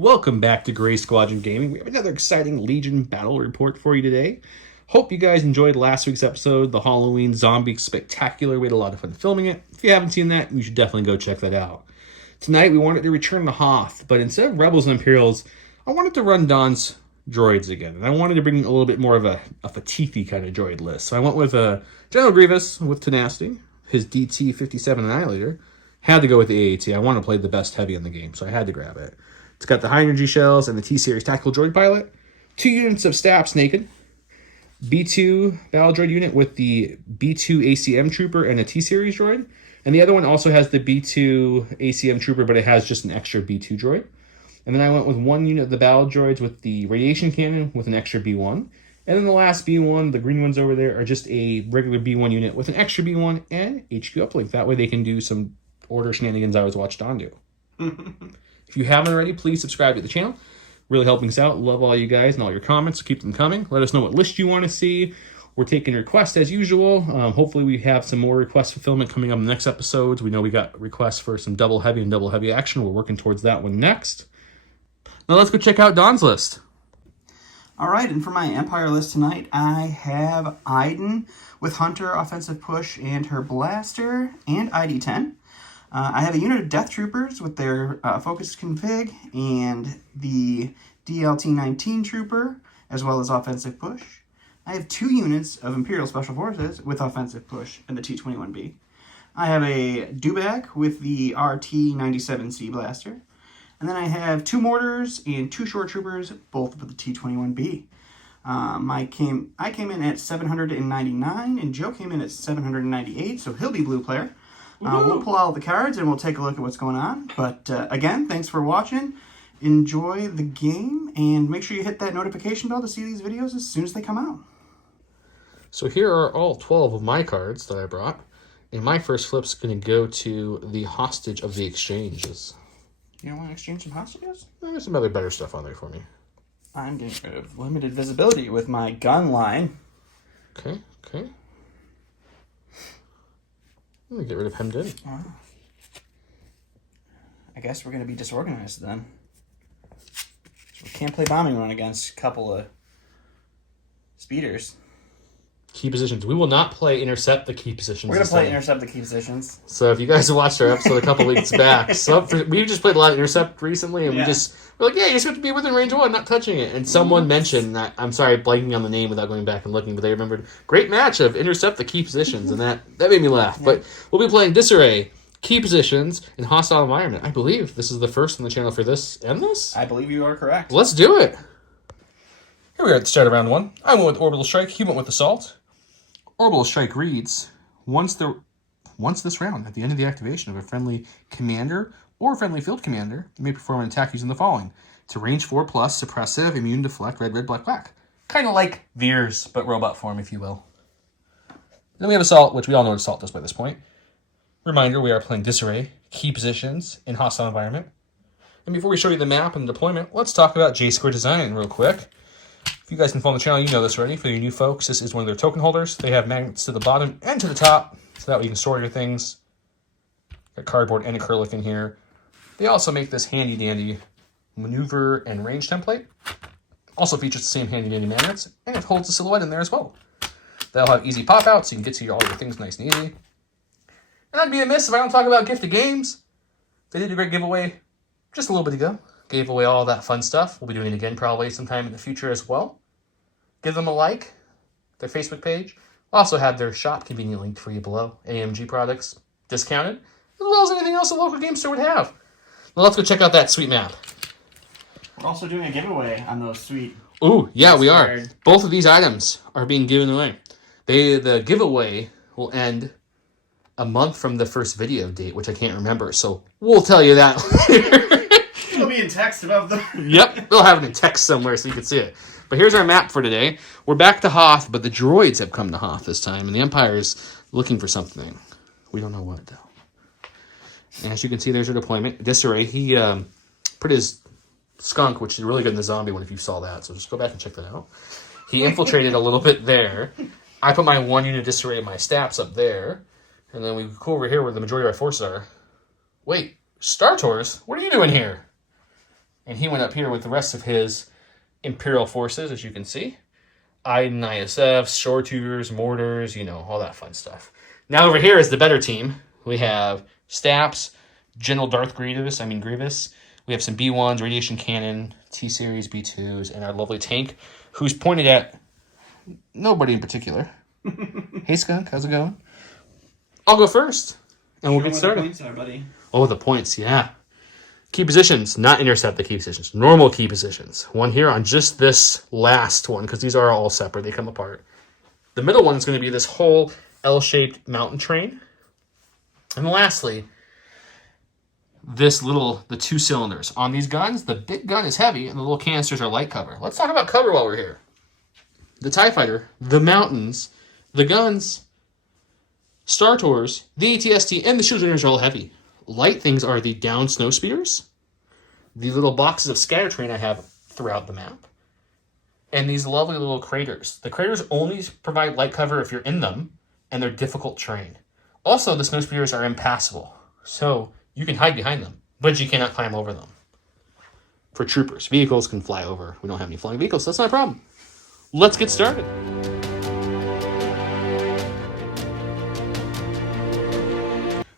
Welcome back to Gray Squadron Gaming. We have another exciting Legion battle report for you today. Hope you guys enjoyed last week's episode, the Halloween Zombie Spectacular. We had a lot of fun filming it. If you haven't seen that, you should definitely go check that out. Tonight, we wanted to return to Hoth, but instead of Rebels and Imperials, I wanted to run Don's droids again. And I wanted to bring a little bit more of a Fatiti kind of droid list. So I went with General Grievous with Tenacity, his DT-57 Annihilator. Had to go with the AAT. I want to play the best heavy in the game, so I had to grab it. It's got the high energy shells and the T-Series Tactical Droid Pilot. 2 units of Staps Naked. B2 Battle Droid unit with the B2 ACM Trooper and a T-Series droid. And the other one also has the B2 ACM Trooper, but it has just an extra B2 droid. And then I went with 1 unit of the Battle Droids with the Radiation Cannon with an extra B1. And then the last B1, the green ones over there, are just a regular B1 unit with an extra B1 and HQ uplink. That way they can do some order shenanigans I always watch Don do. If you haven't already, please subscribe to the channel. Really helping us out. Love all you guys and all your comments, so keep them coming. Let us know what list you want to see. We're taking requests as usual. Hopefully we have some more request fulfillment coming up in the next episodes. We know we got requests for some double heavy and double heavy action. We're working towards that one next. Now let's go check out Don's list. All right, and for my Empire list tonight, I have Iden with Hunter, Offensive Push, and her Blaster, and ID-10. I have a unit of Death Troopers with their focused config, and the DLT-19 Trooper, as well as Offensive Push. I have 2 units of Imperial Special Forces with Offensive Push and the T-21B. I have a Dubak with the RT-97C Blaster. And then I have 2 Mortars and 2 Short Troopers, both with the T-21B. I came in at 799, and Joe came in at 798, so he'll be blue player. We'll pull out the cards and we'll take a look at what's going on. But again, thanks for watching. Enjoy the game, and make sure you hit that notification bell to see these videos as soon as they come out. So here are all 12 of my cards that I brought. And my first flip's going to go to the Hostage of the Exchanges. You don't want to exchange some hostages? There's some other better stuff on there for me. I'm getting rid of limited visibility with my gun line. Okay. I'm going to get rid of Hemden. I guess we're going to be disorganized then. So we can't play bombing run against a couple of speeders. Key positions. We will not play Intercept the Key Positions. We're going to play Intercept the Key Positions. So if you guys watched our episode a couple weeks back, we just played a lot of Intercept recently, and we're like, yeah, you just have to be within range 1, not touching it. And someone mentioned that, I'm sorry, blanking on the name without going back and looking, but they remembered, great match of Intercept the Key Positions, and that made me laugh. Yeah. But we'll be playing Disarray, Key Positions, in Hostile Environment. I believe this is the first on the channel for this and this. I believe you are correct. Let's do it. Here we are at the start of round 1. I went with Orbital Strike, he went with Assault. Orbital Strike reads, once this round, at the end of the activation of a friendly commander or friendly field commander, you may perform an attack using the following. It's a range 4+, suppressive, immune, deflect, red, black, black. Kind of like Veers, but robot form, if you will. Then we have Assault, which we all know what Assault does by this point. Reminder, we are playing Disarray, Key Positions, in Hostile Environment. And before we show you the map and the deployment, let's talk about J-Square Design real quick. If you guys can follow the channel, you know this already. For your new folks, this is one of their token holders. They have magnets to the bottom and to the top, so that way you can store your things. Got cardboard and acrylic in here. They also make this handy-dandy maneuver and range template. Also features the same handy-dandy magnets, and it holds the silhouette in there as well. They'll have easy pop-out, so you can get to all your things nice and easy. And I'd be amiss if I don't talk about Gifted Games. They did a great giveaway just a little bit ago. Gave away all that fun stuff. We'll be doing it again probably sometime in the future as well. Give them a like, their Facebook page. Also have their shop conveniently linked for you below. AMG products, discounted, as well as anything else a local game store would have. Now let's go check out that sweet map. We're also doing a giveaway on those sweet... Ooh, yeah, we are. Both of these items are being given away. The giveaway will end a month from the first video date, which I can't remember, so we'll tell you that later. It'll be in text above the... Yep, they'll have it in text somewhere so you can see it. But here's our map for today. We're back to Hoth, but the droids have come to Hoth this time, and the Empire's looking for something. We don't know what, though. And as you can see, there's our deployment. Disarray, he put his skunk, which is really good in the zombie one if you saw that, so just go back and check that out. He infiltrated a little bit there. I put my 1 unit Disarray and my Staps up there, and then we go over here where the majority of our forces are. Wait, Star Tours? What are you doing here? And he went up here with the rest of his Imperial forces, as you can see. Iden, ISFs, Shore Tubers, Mortars, all that fun stuff. Now over here is the better team. We have Staps, General Grievous. We have some B1s, Radiation Cannon, T-Series, B2s, and our lovely tank, who's pointed at nobody in particular. Hey, Skunk, how's it going? I'll go first, and we'll get started. The points are, buddy. Oh, the points, yeah. Key positions, not intercept the key positions. Normal key positions. One here on just this last one, because these are all separate. They come apart. The middle one is going to be this whole L-shaped mountain train. And lastly, the 2 cylinders. On these guns, the big gun is heavy, and the little canisters are light cover. Let's talk about cover while we're here. The TIE Fighter, the mountains, the guns, Star Tours, the ATST, and the shield generators are all heavy. Light things are the down snow speeders, the little boxes of scatter terrain I have throughout the map, and these lovely little craters. The craters only provide light cover if you're in them, and they're difficult terrain. Also, the snow speeders are impassable, so you can hide behind them, but you cannot climb over them. For troopers, vehicles can fly over. We don't have any flying vehicles, so that's not a problem. Let's get started.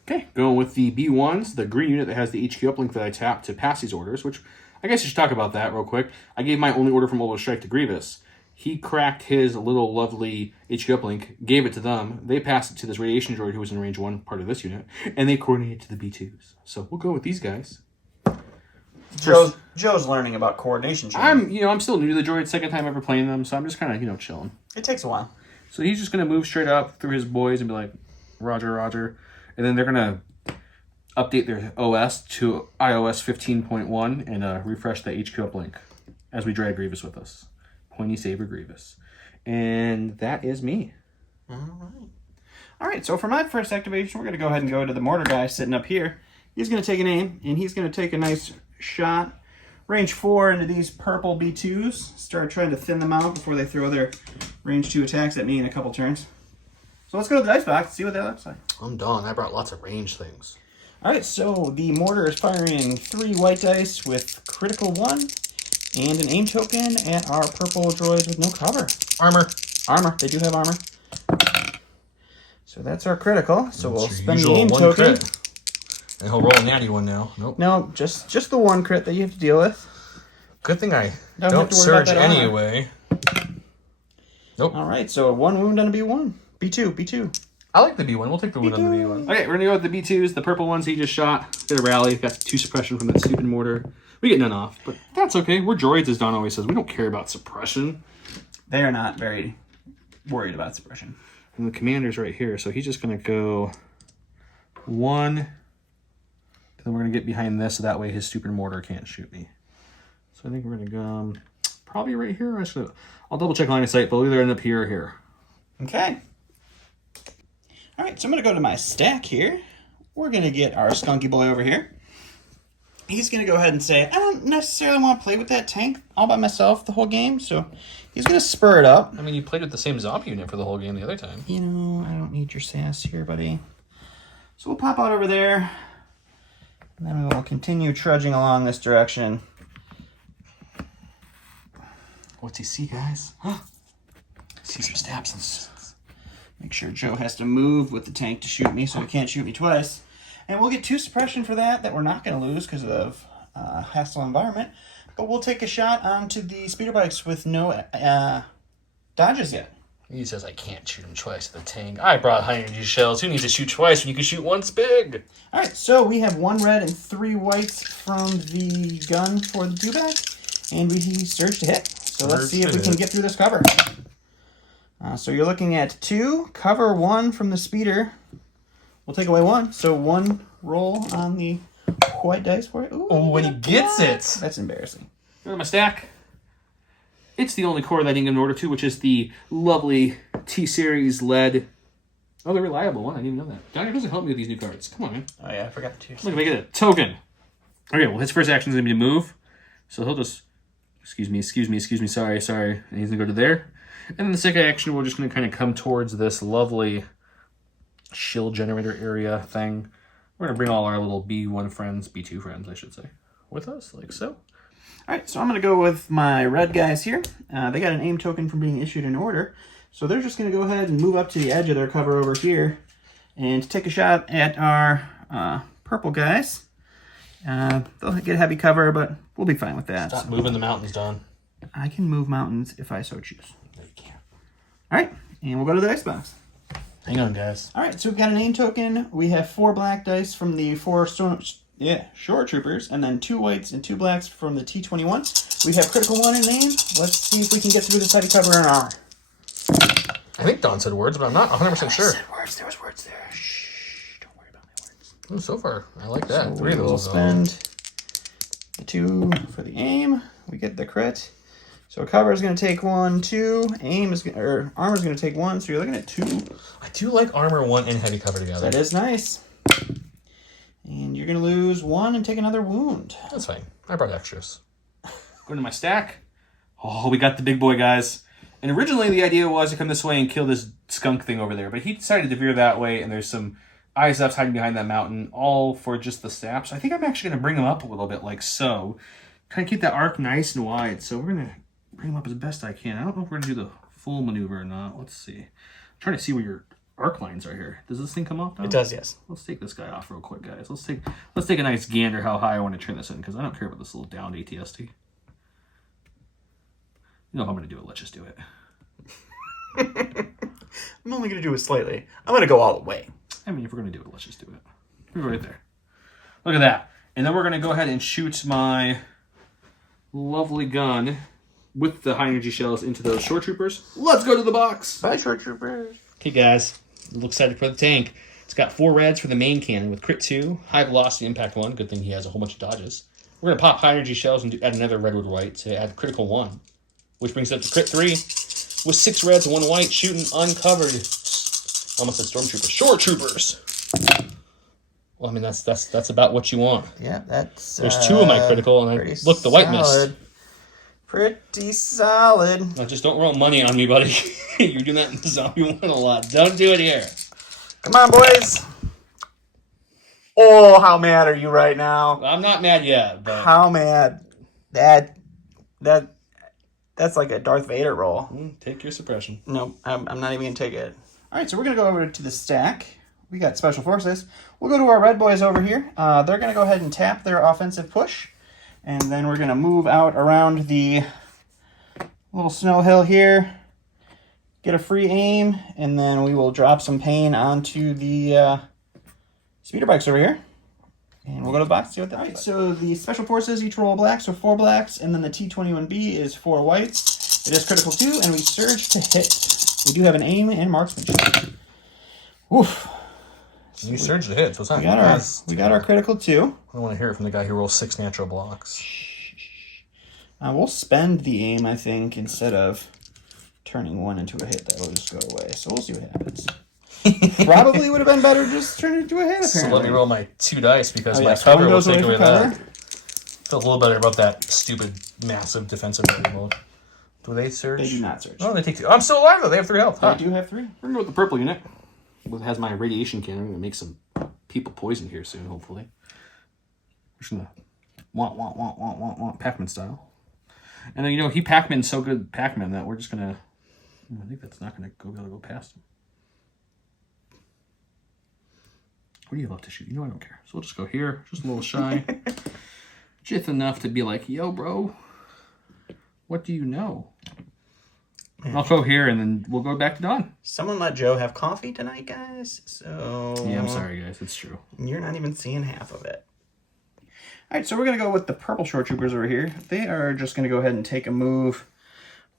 Okay, going with the B1s, the green unit that has the HQ uplink that I tapped to pass these orders, which I guess you should talk about that real quick. I gave my only order from Orbital Strike to Grievous. He cracked his little lovely HQ uplink, gave it to them. They passed it to this radiation droid who was in range 1, part of this unit, and they coordinated to the B2s. So we'll go with these guys. Joe's learning about coordination. I'm still new to the droid, second time ever playing them, so I'm just kind of, chilling. It takes a while. So he's just going to move straight up through his boys and be like, Roger, Roger. And then they're going to update their OS to iOS 15.1 and refresh the HQ uplink as we drag Grievous with us. Pointy Saber Grievous. And that is me. All right, so for my first activation, we're going to go ahead and go to the Mortar guy sitting up here. He's going to take an aim, and he's going to take a nice shot, range 4 into these purple B2s. Start trying to thin them out before they throw their range 2 attacks at me in a couple turns. So let's go to the dice box and see what that looks like. I'm done. I brought lots of range things. All right, so the Mortar is firing 3 white dice with critical 1 and an aim token at our purple droids with no cover. Armor. They do have armor. So that's our critical. So we'll spend the aim token. Crit. And he'll roll a natty one now. Nope. No, just the 1 crit that you have to deal with. Good thing I Don't don't surge anyway. Nope. All right, so 1 wound on a B1. B2. I like the B1. We'll take the wound on the B1. Okay, we're going to go with the B2s, the purple ones he just shot. Get a rally. Got 2 suppression from that stupid mortar. We get none off, but that's okay. We're droids, as Don always says. We don't care about suppression. They are not very worried about suppression. And the commander's right here, so he's just going to go 1. Then we're going to get behind this, so that way his stupid mortar can't shoot me. So I think we're going to go probably right here. I'll double check line of sight, but we'll either end up here or here. Okay. All right, so I'm going to go to my stack here. We're going to get our skunky boy over here. He's going to go ahead and say, I don't necessarily want to play with that tank all by myself the whole game, so he's going to spur it up. I mean, you played with the same zombie unit for the whole game the other time. I don't need your sass here, buddy. So we'll pop out over there, and then we'll continue trudging along this direction. What's he see, guys? See some stabs and Make sure Joe has to move with the tank to shoot me, so he can't shoot me twice. And we'll get 2 suppression for that we're not going to lose because of hostile environment. But we'll take a shot onto the speeder bikes with no dodges yet. He says I can't shoot him twice at the tank. I brought high energy shells. Who needs to shoot twice when you can shoot once big? All right, so we have 1 red and 3 whites from the gun for the 2-back. And we surge to hit. So let's see if we can get through this cover. So you're looking at 2, cover 1 from the speeder. We'll take away 1. So 1 roll on the white dice for it. Ooh, when he gets it. That's embarrassing. Go to my stack. It's the only core that I didn't get an order to, which is the lovely T-Series lead. Oh, the reliable one. I didn't even know that. Donnie doesn't help me with these new cards. Come on, man. Oh, yeah, I forgot the 2. Look, make it a token. Okay, well, his first action is going to be to move. So he'll just... Excuse me, sorry. And he's going to go to there. And then the second action, we're just going to kind of come towards this lovely shield generator area thing. We're going to bring all our little B1 friends, B2 friends, I should say, with us, like so. All right, so I'm going to go with my red guys here. They got an aim token from being issued in order. So they're just going to go ahead and move up to the edge of their cover over here and take a shot at our purple guys. They'll get heavy cover, but we'll be fine with that. Stop moving the mountains, Don. I can move mountains if I so choose. No, you can't. All right, and we'll go to the dice box. Hang on, guys. All right, so we've got an aim token. We have 4 black dice from the 4 shore troopers, and then 2 whites and 2 blacks from the T-21. We have critical 1 in aim. Let's see if we can get through this heavy cover in an hour. I think Don said words, but I'm not 100% sure. I said words. There was words there. Shh, don't worry about my words. Oh, so far, I like that. So 3 of we will those. spend the 2 for the aim. We get the crit. So cover is going to take 1, 2. Armor is going to take 1. So you're looking at 2. I do like armor 1 and heavy cover together. That is nice. And you're going to lose 1 and take another wound. That's fine. I brought extras. Going to my stack. Oh, we got the big boy, guys. And originally the idea was to come this way and kill this skunk thing over there, but he decided to veer that way, and there's some ISFs hiding behind that mountain, all for just the sap. So I think I'm actually going to bring them up a little bit, like so. Kind of keep that arc nice and wide. So we're going to bring them up as best I can. I don't know if we're going to do the full maneuver or not. Let's see. I'm trying to see where your arc lines are here. Does this thing come off now? It does, yes. Let's take this guy off real quick, guys. Let's take a nice gander how high I want to turn this in, because I don't care about this little downed ATST. You know if I'm going to do it, let's just do it. I'm only going to do it slightly. I'm going to go all the way. I mean, if we're going to do it, let's just do it. We're right there. Look at that. And then we're going to go ahead and shoot my lovely gun with the high energy shells into those shore troopers. Let's go to the box. Bye, short troopers. Okay, guys. A little excited for the tank. It's got 4 reds for the main cannon with crit 2, high velocity impact 1. Good thing he has a whole bunch of dodges. We're going to pop high energy shells and add another red with white to add critical 1, which brings it up to crit 3 with 6 reds and 1 white shooting uncovered. Almost said stormtroopers. Shore troopers. Well, I mean, that's about what you want. Yeah, that's... There's 2 of my critical, and look, the white missed. Pretty solid. Now, just don't roll money on me, buddy. You're doing that in the zombie one a lot. Don't do it here. Come on, boys. Oh, how mad are you right now? I'm not mad yet, but... How mad? That's like a Darth Vader roll. Take your suppression. No, I'm not even going to take it. All right, so we're going to go over to the stack. We got Special Forces. We'll go to our red boys over here. They're going to go ahead and tap their offensive push. And then we're going to move out around the little snow hill here. Get a free aim. And then we will drop some pain onto the speeder bikes over here. And we'll go to the box and see what that is. So the Special Forces each roll blacks, so 4 blacks. And then the T-21B is 4 whites. It is critical 2, and we surge to hit. We do have an aim and marksmanship. Oof. You surged to hit, so it's not We got our critical 2. I want to hear it from the guy who rolls 6 natural blocks. We'll spend the aim, I think, instead of turning 1 into a hit. That will just go away. So we'll see what happens. Probably would have been better just turn it into a hit, apparently. So let me roll my 2 dice because my so cover one will goes take away away from cover. that. Feel a little better about that stupid, massive defensive mode. Do they surge? They do not surge. Oh, they take 2. I'm still alive, though. They have 3 health. They do have 3. We're going to go with the purple unit. It has my radiation cannon. I'm going to make some people poisoned here soon, hopefully. We're just going to want Pac-Man style. And then, he Pac-Man's so good Pac-Man that we're just going to... I think that's not going to be able to go past him. What do you love to shoot? I don't care. So we'll just go here, just a little shy. Just enough to be like, yo, bro, what do you know? Man. I'll go here, and then we'll go back to Dawn. Someone let Joe have coffee tonight, guys. So yeah, I'm sorry, guys. It's true. You're not even seeing half of it. All right, so we're going to go with the purple shore troopers over here. They are just going to go ahead and take a move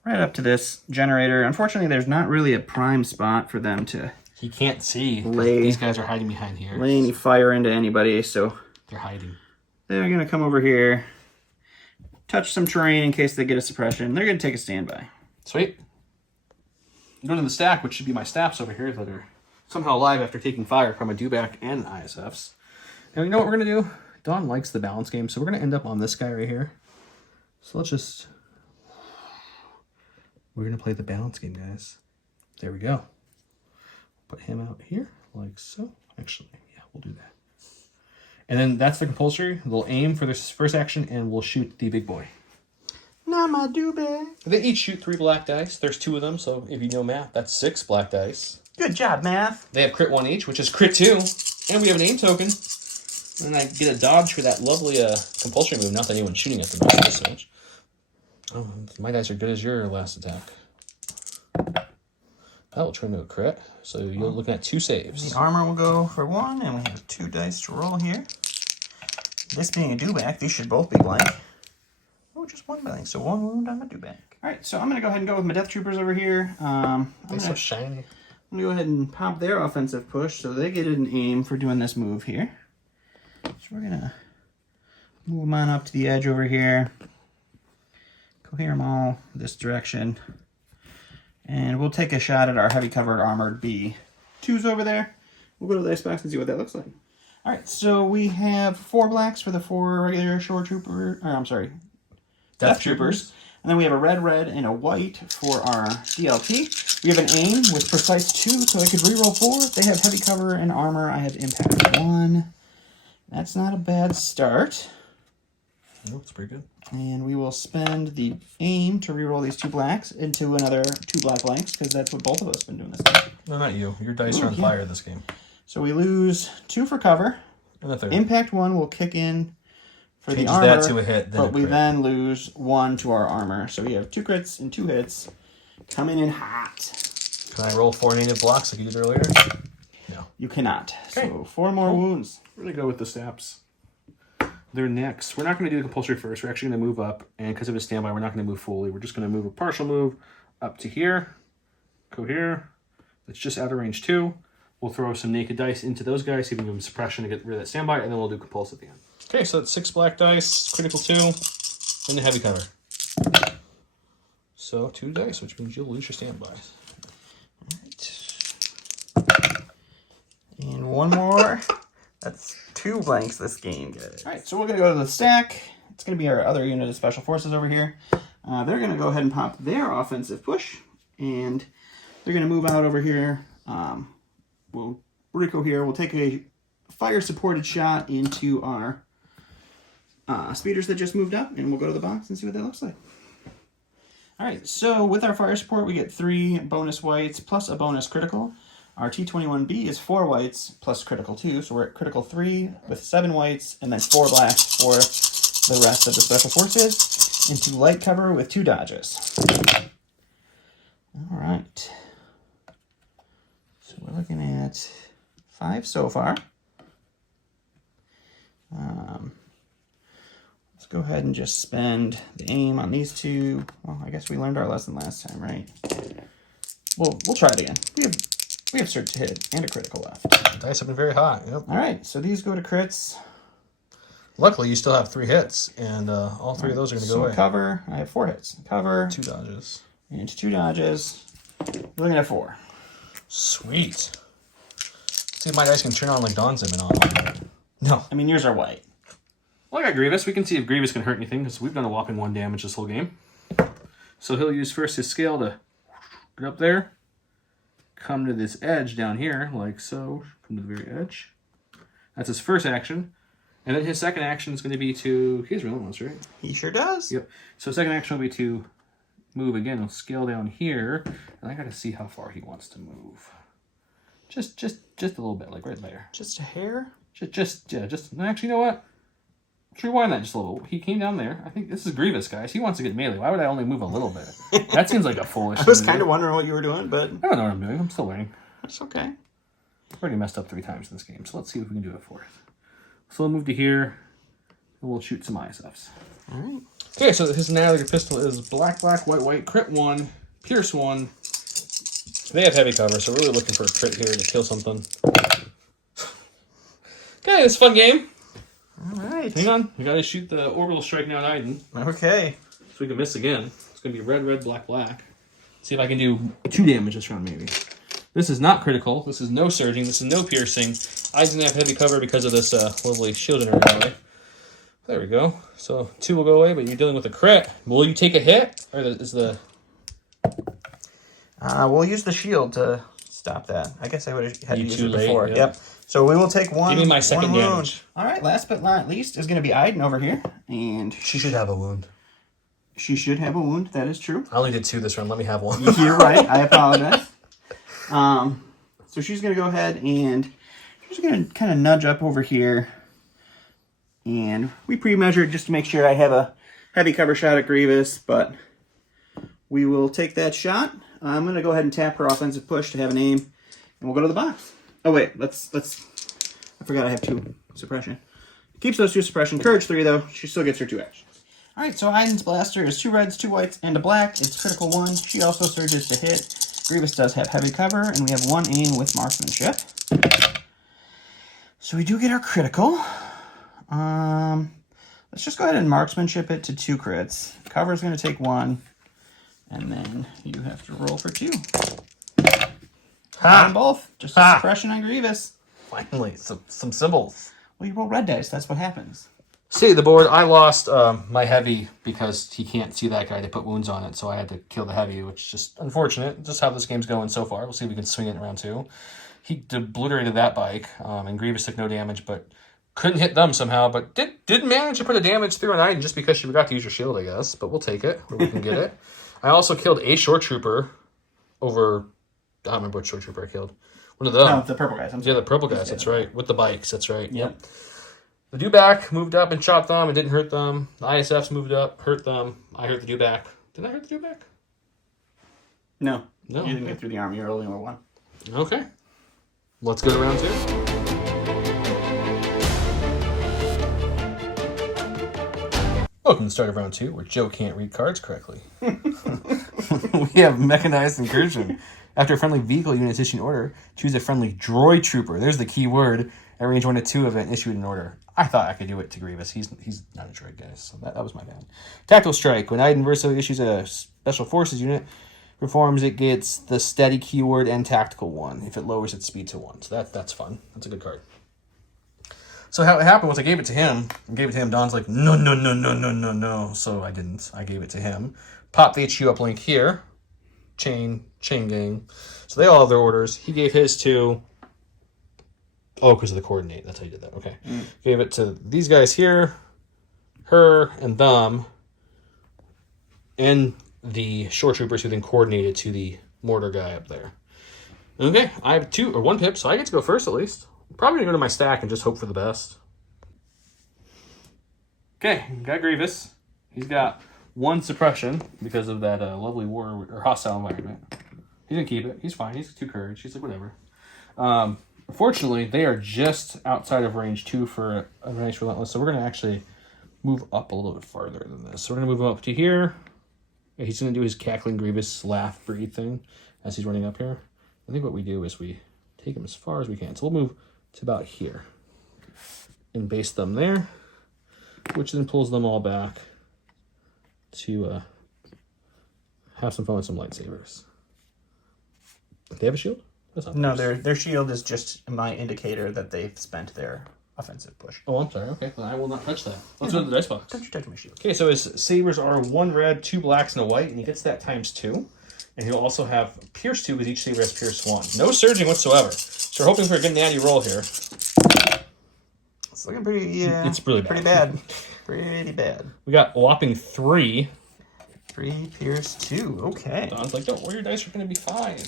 right up to this generator. Unfortunately, there's not really a prime spot for them to... He can't see. These guys are hiding behind here. Lay any fire into anybody, so... They're hiding. They're going to come over here, touch some terrain in case they get a suppression. They're going to take a standby. Sweet. Go to the stack, which should be my staffs over here that are somehow alive after taking fire from a dewback and ISFs. And you know what we're going to do? Dawn likes the balance game, so we're going to end up on this guy right here. So let's just... We're going to play the balance game, guys. There we go. Put him out here, like so. Actually, yeah, we'll do that. And then that's the compulsory. They'll aim for this first action, and we'll shoot the big boy. my do-bag. They each shoot 3 black dice. There's 2 of them, so if you know math, that's 6 black dice. Good job, math. They have crit 1 each, which is crit 2. And we have an aim token. And I get a dodge for that lovely compulsory move. Not that anyone's shooting at them this much. Oh, my dice are good as your last attack. That will turn into a crit. So you're looking at 2 saves. The armor will go for 1, and we have 2 dice to roll here. This being a do-bag, these should both be blank. Oh, just 1 blank, so 1 wound on my do-bag. Alright, so I'm going to go ahead and go with my Death Troopers over here. They're so shiny. I'm going to go ahead and pop their offensive push so they get an aim for doing this move here. So we're going to move them on up to the edge over here. Cohere them all this direction. And we'll take a shot at our heavy covered armored B2s over there. We'll go to the dice box and see what that looks like. Alright, so we have 4 blacks for the 4 regular Death Troopers. And then we have a red, and a white for our DLT. We have an aim with precise 2, so I could reroll 4. They have heavy cover and armor. I have impact 1. That's not a bad start. No, it's pretty good. And we will spend the aim to reroll these 2 blacks into another 2 black blanks, because that's what both of us have been doing this game. No, not you. Your dice are on fire this game. So we lose 2 for cover. And the 3rd. Impact 1 will kick in for Changes the armor, that to a hit, then but a we crit. then lose 1 to our armor. So we have 2 crits and 2 hits coming in hot. Can I roll 4 native blocks like you did earlier? No. You cannot. Okay. So 4 more wounds. We're going to go with the Saps. They're next. We're not going to do the compulsory first. We're actually going to move up. And because of his standby, we're not going to move fully. We're just going to move a partial move up to here. Go here. It's just out of range 2. We'll throw some naked dice into those guys, see if we can give them suppression to get rid of that standby, and then we'll do compulse at the end. Okay, so that's 6 black dice, critical 2, and the heavy cover. So 2 dice, which means you'll lose your standbys. Alright. And 1 more. That's 2 blanks this game, guys. Alright, so we're going to go to the stack. It's going to be our other unit of special forces over here. They're going to go ahead and pop their offensive push, and they're going to move out over here. We'll Rico here. We'll take a fire-supported shot into our speeders that just moved up, and we'll go to the box and see what that looks like. Alright, so with our fire support, we get 3 bonus whites plus a bonus critical. Our T-21B is 4 whites plus critical 2, so we're at critical 3 with 7 whites, and then 4 blacks for the rest of the special forces, into light cover with 2 dodges. Alright. So we're looking at 5 so far. Let's go ahead and just spend the aim on these 2. Well, I guess we learned our lesson last time, right? We'll try it again. We have search to hit and a critical left. The dice have been very hot. Yep. All right, so these go to crits. Luckily, you still have 3 hits, and all 3 of those are going to go away. Cover. I have 4 hits. Cover. 2 dodges. And 2 dodges. We're looking at 4. Sweet. See if my dice can turn on like Dawn's have been on. No. I mean, yours are white. Well, I got Grievous. We can see if Grievous can hurt anything, because we've done a whopping 1 damage this whole game. So he'll use first his scale to get up there, come to this edge down here, like so, come to the very edge. That's his first action. And then his second action is going to be to... He has relentless, right? He sure does. Yep. So second action will be to move again. He'll scale down here, and I got to see how far he wants to move. Just a little bit, like right there. Just a hair? Just. Actually, you know what? Let's rewind that just a little. He came down there. I think this is Grievous, guys. He wants to get melee. Why would I only move a little bit? That seems like a foolish I was thing to kind do. of wondering what you were doing, but I don't know what I'm doing. I'm still learning. that's okay. I've already messed up 3 times in this game, so let's see if we can do it 4th. So we'll move to here, and we'll shoot some ISFs. All right. Okay, so his analogy pistol is black, white, crit 1, pierce 1. They have heavy cover, so we're really looking for a crit here to kill something. Okay, it's a fun game. All right. Hang on. We gotta shoot the orbital strike now on Iden, Okay. so we can miss again. It's gonna be red, black. See if I can do 2 damage this round, maybe. This is not critical. This is no surging. This is no piercing. Iden have heavy cover because of this lovely shield in her gallery. There we go. So 2 will go away, but you're dealing with a crit. Will you take a hit? Or is the... We'll use the shield to stop that. I guess I would have had to You use too it late, before. yeah. Yep. So we will take 1. Give me my second 1 wound. damage. All right. Last but not least is going to be Iden over here, and She should have a wound. She should have a wound. That is true. I only did 2 this round. Let me have one. You're right. I apologize. So she's going to go ahead and she's going to kind of nudge up over here. And we pre-measured just to make sure I have a heavy cover shot at Grievous, but we will take that shot. I'm going to go ahead and tap her offensive push to have an aim, and we'll go to the box. Oh, wait. Let's. I forgot I have 2 suppression. Keeps those 2 suppression. Courage 3, though. She still gets her 2 actions. All right, so Iden's blaster is 2 reds, 2 whites, and a black. It's critical 1. She also surges to hit. Grievous does have heavy cover, and we have 1 aim with marksmanship. So we do get our critical. Let's just go ahead and marksmanship it to 2 crits. Cover's going to take 1, and then you have to roll for 2. On both. Just a suppression on Grievous. Finally, some symbols. Well, you roll red dice. That's what happens. See the board. I lost my heavy because he can't see that guy to put wounds on it, so I had to kill the heavy, which is just unfortunate. Just how this game's going so far. We'll see if we can swing it in round 2. He obliterated that bike, and Grievous took no damage, but couldn't hit them somehow. But did manage to put a damage through an Iden just because she forgot to use her shield, I guess. But we'll take it where we can get it. I also killed a short trooper over. I don't remember what short trooper I killed. One of them. No, the purple guys. Yeah, the purple guys. That's right. With the bikes. That's right. Yep. The dewback moved up and shot them and didn't hurt them. The ISFs moved up, hurt them. I hurt the dewback. Did I hurt the dewback? No. No. You didn't get through the arm. You're only 1. Okay. Let's go to round 2. Welcome to the start of round 2, where Joe can't read cards correctly. We have mechanized incursion. After a friendly vehicle unit is issued an order, choose a friendly droid trooper. There's the key word. At range 1 to 2 event issued an order. I thought I could do it to Grievous. He's not a droid, guys, so that was my bad. Tactical strike. When Iden Verso issues a special forces unit, performs, it gets the steady keyword and tactical 1 if it lowers its speed to 1. So that's fun. That's a good card. So how it happened was I gave it to him. Don's like, no. So I didn't. I gave it to him. Pop the HU uplink here. Chain gang. So they all have their orders. He gave his to... Oh, because of the coordinate. That's how you did that. Okay. Gave it to these guys here, her, and them, and the short troopers who then coordinated to the mortar guy up there. Okay. I have 1 pip, so I get to go first at least. I'm probably going to go to my stack and just hope for the best. Okay. Got Grievous. He's got 1 suppression because of that lovely war or hostile environment. He's going to keep it. He's fine. He's 2 courage. He's like, whatever. Unfortunately, they are just outside of range 2 for a nice relentless, so we're going to actually move up a little bit farther than this. So we're going to move him up to here. He's going to do his cackling Grievous laugh breathe thing as he's running up here. I think what we do is we take him as far as we can. So we'll move to about here and base them there, which then pulls them all back to have some fun with some lightsabers. Do they have a shield? No, their shield is just my indicator that they've spent their offensive push. Oh, I'm sorry. Okay, well, I will not touch that. Let's go to the dice box. Don't you touch my shield. Okay, so his sabers are 1 red, 2 blacks, and a white, and he gets that times 2. And he'll also have Pierce 2 because each saber has Pierce 1. No surging whatsoever. So we're hoping for a good natty roll here. It's looking pretty, it's really bad. Pretty bad. We got a whopping 3. 3 Pierce 2. Okay. Don's like, don't worry, your dice are going to be fine.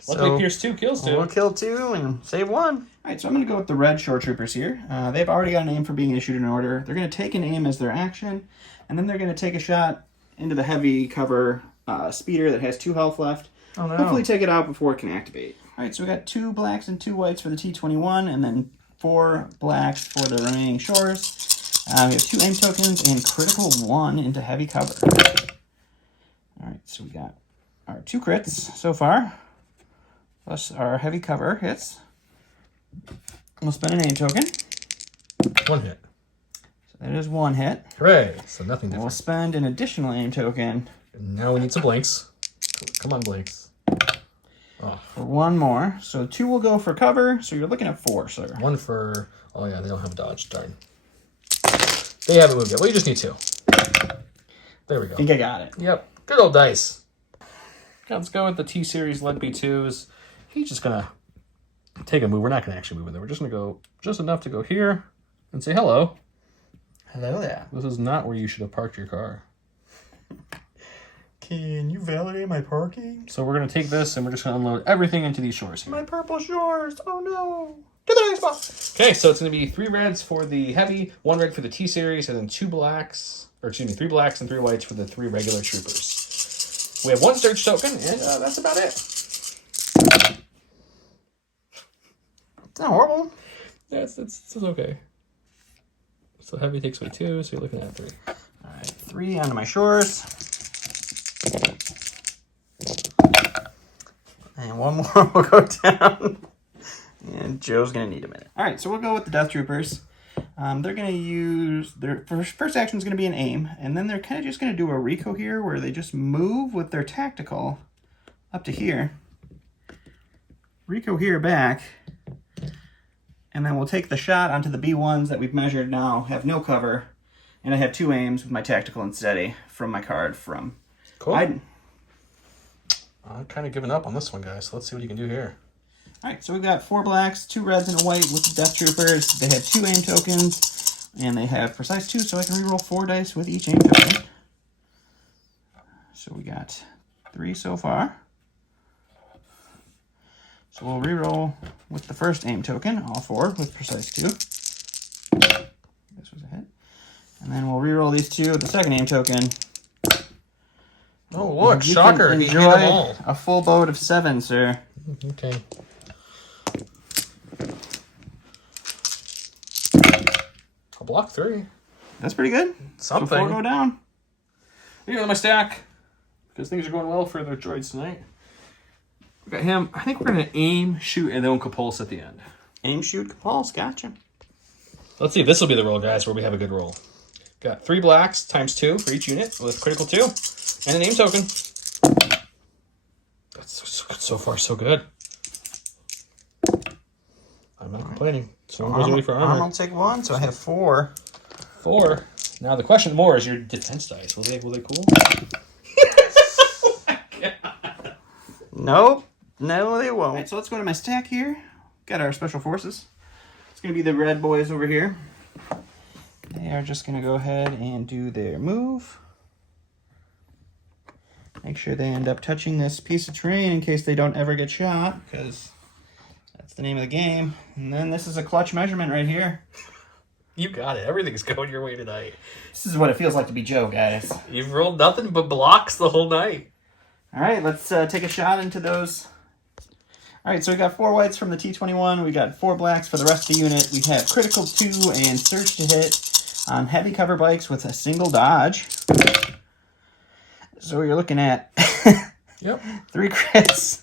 So, Luckily, Pierce 2 kills 2. We'll kill 2 and save 1. All right, so I'm going to go with the red short troopers here. They've already got an aim for being issued an order. They're going to take an aim as their action, and then they're going to take a shot into the heavy cover speeder that has 2 health left. Oh, no. Hopefully take it out before it can activate. All right, so we got 2 blacks and 2 whites for the T-21, and then 4 blacks for the remaining shores. We have 2 aim tokens and critical 1 into heavy cover. All right, so we got our 2 crits so far, plus our heavy cover hits. We'll spend an aim token. 1 hit. So that is 1 hit. Hooray. So nothing And different. we'll spend an additional aim token. Now we need some blanks. Come on, blanks. Oh. For 1 more. So 2 will go for cover, so you're looking at 4, sir. 1 for... Oh, yeah, they don't have dodge. Darn. They haven't moved yet. Well, you just need 2. There we go. I think I got it. Yep. Good old dice. Okay, let's go with the T-Series lead B2s. He's just going to take a move. We're not going to actually move in there. We're just going to go just enough to go here and say hello. Hello there. This is not where you should have parked your car. Can you validate my parking? So we're going to take this and we're just going to unload everything into these shores here. My purple shores. Oh no. To the next box. Okay, so it's going to be 3 reds for the heavy, 1 red for the T-Series, and then 3 blacks and 3 whites for the 3 regular troopers. We have 1 surge token, and that's about it. It's not horrible. Yeah, it's okay. So heavy takes away 2, so you're looking at 3. All right, 3 onto my shores. And 1 more will go down. And Joe's going to need a minute. All right, so we'll go with the Death Troopers. They're going to use... Their first action is going to be an aim. And then they're kind of just going to do a Rico here where they just move with their tactical up to here. Rico here back. And then we'll take the shot onto the B1s that we've measured now. Have no cover. And I have 2 aims with my tactical and steady from my card from Iden. I'm kind of giving up on this one, guys. So let's see what you can do here. All right, so we've got 4 blacks, 2 reds, and a white with the Death Troopers. They have 2 aim tokens, and they have precise 2, so I can reroll 4 dice with each aim token. So we got 3 so far. So we'll reroll with the first aim token, all 4 with precise 2. This was a hit. And then we'll reroll these 2 with the second aim token. Oh, look, You shocker. can He hit them enjoy all. a full boat of 7, sir. Okay. I'll block 3. That's pretty good. Something. So 4 go down. Here on my stack, because things are going well for the droids tonight. We got him. I think we're going to aim, shoot, and then we'll compulse at the end. Aim, shoot, compulse. Gotcha. Let's see if this will be the roll, guys, where we have a good roll. Got 3 blacks times 2 for each unit with critical 2 and an aim token. That's so far so good. I'm not complaining. So goes away for armor. I'll take 1, so I have 4. 4. Now the question more is your defense dice. Will they cool? Nope. No, they won't. All right, so let's go to my stack here. Got our special forces. It's going to be the red boys over here. They are just going to go ahead and do their move. Make sure they end up touching this piece of terrain in case they don't ever get shot, because that's the name of the game. And then this is a clutch measurement right here. You got it. Everything's going your way tonight. This is what it feels like to be Joe, guys. You've rolled nothing but blocks the whole night. All right, let's take a shot into those. All right, so we got 4 whites from the T-21. We got 4 blacks for the rest of the unit. We have critical 2 and surge to hit on heavy cover bikes with a single dodge. So you're looking at Yep. 3 crits.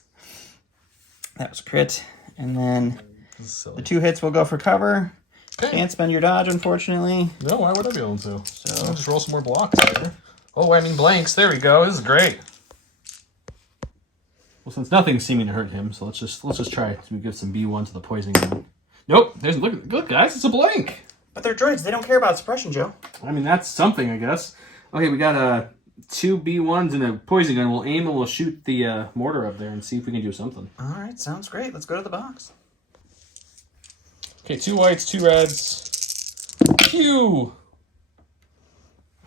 That was a crit. And then the 2 hits will go for cover. Okay. Can't spend your dodge, unfortunately. No, why would I be able to? So I'll just roll some more blocks there. Oh, I mean blanks. There we go. This is great. Well, since nothing's seeming to hurt him, so let's just try to give some B1 to the poison gun. Nope. There's look guys, it's a blank. But they're droids. They don't care about suppression, Joe. I mean that's something, I guess. Okay, we got 2 B1s and a poison gun. We'll aim and we'll shoot the mortar up there and see if we can do something. All right, sounds great. Let's go to the box. Okay, 2 whites, 2 reds. Pew!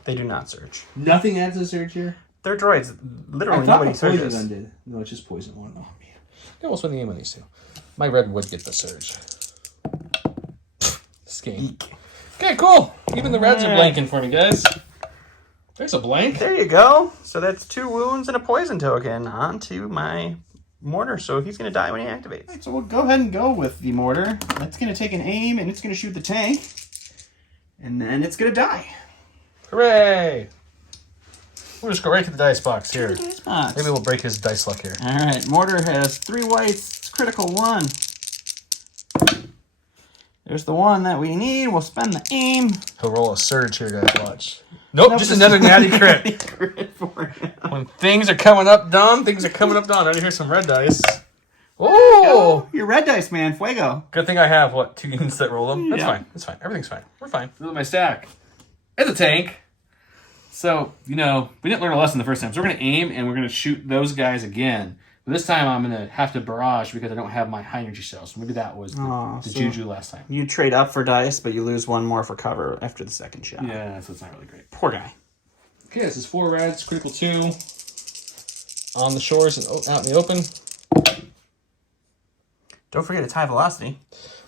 They do not surge. Nothing adds a surge here? They're droids. Literally I thought nobody the poison surges. gun did. No, it's just poison one. Oh, man. Okay, we'll spend the aim on these 2. My red would get the surge. This game. Eek. Okay, cool. Even the reds are blanking for me, guys. There's a blank. There you go. So that's 2 wounds and a poison token onto my mortar. So he's going to die when he activates. All right, so we'll go ahead and go with the mortar. That's going to take an aim, and it's going to shoot the tank. And then it's going to die. Hooray! We'll just go right to the dice box here. Dice box. Maybe we'll break his dice luck here. All right, mortar has 3 whites. It's critical 1. There's the 1 that we need. We'll spend the aim. He'll roll a surge here, guys. Watch. Nope, just another natty crit. Crit for him. When things are coming up dumb, things are coming up dumb. I hear some red dice. Oh! You're red dice, man. Fuego. Good thing I have, 2 units that roll them? That's Yeah. fine. That's fine. Everything's fine. We're fine. This is my stack. It's a tank. So, we didn't learn a lesson the first time. So we're going to aim and we're going to shoot those guys again. But this time I'm going to have to barrage because I don't have my high energy cells. Maybe that was the juju last time. You trade up for dice, but you lose one more for cover after the second shot. Yeah, so it's not really great. Poor guy. Okay, this is 4 reds, critical 2. On the shores and out in the open. Don't forget it's high velocity.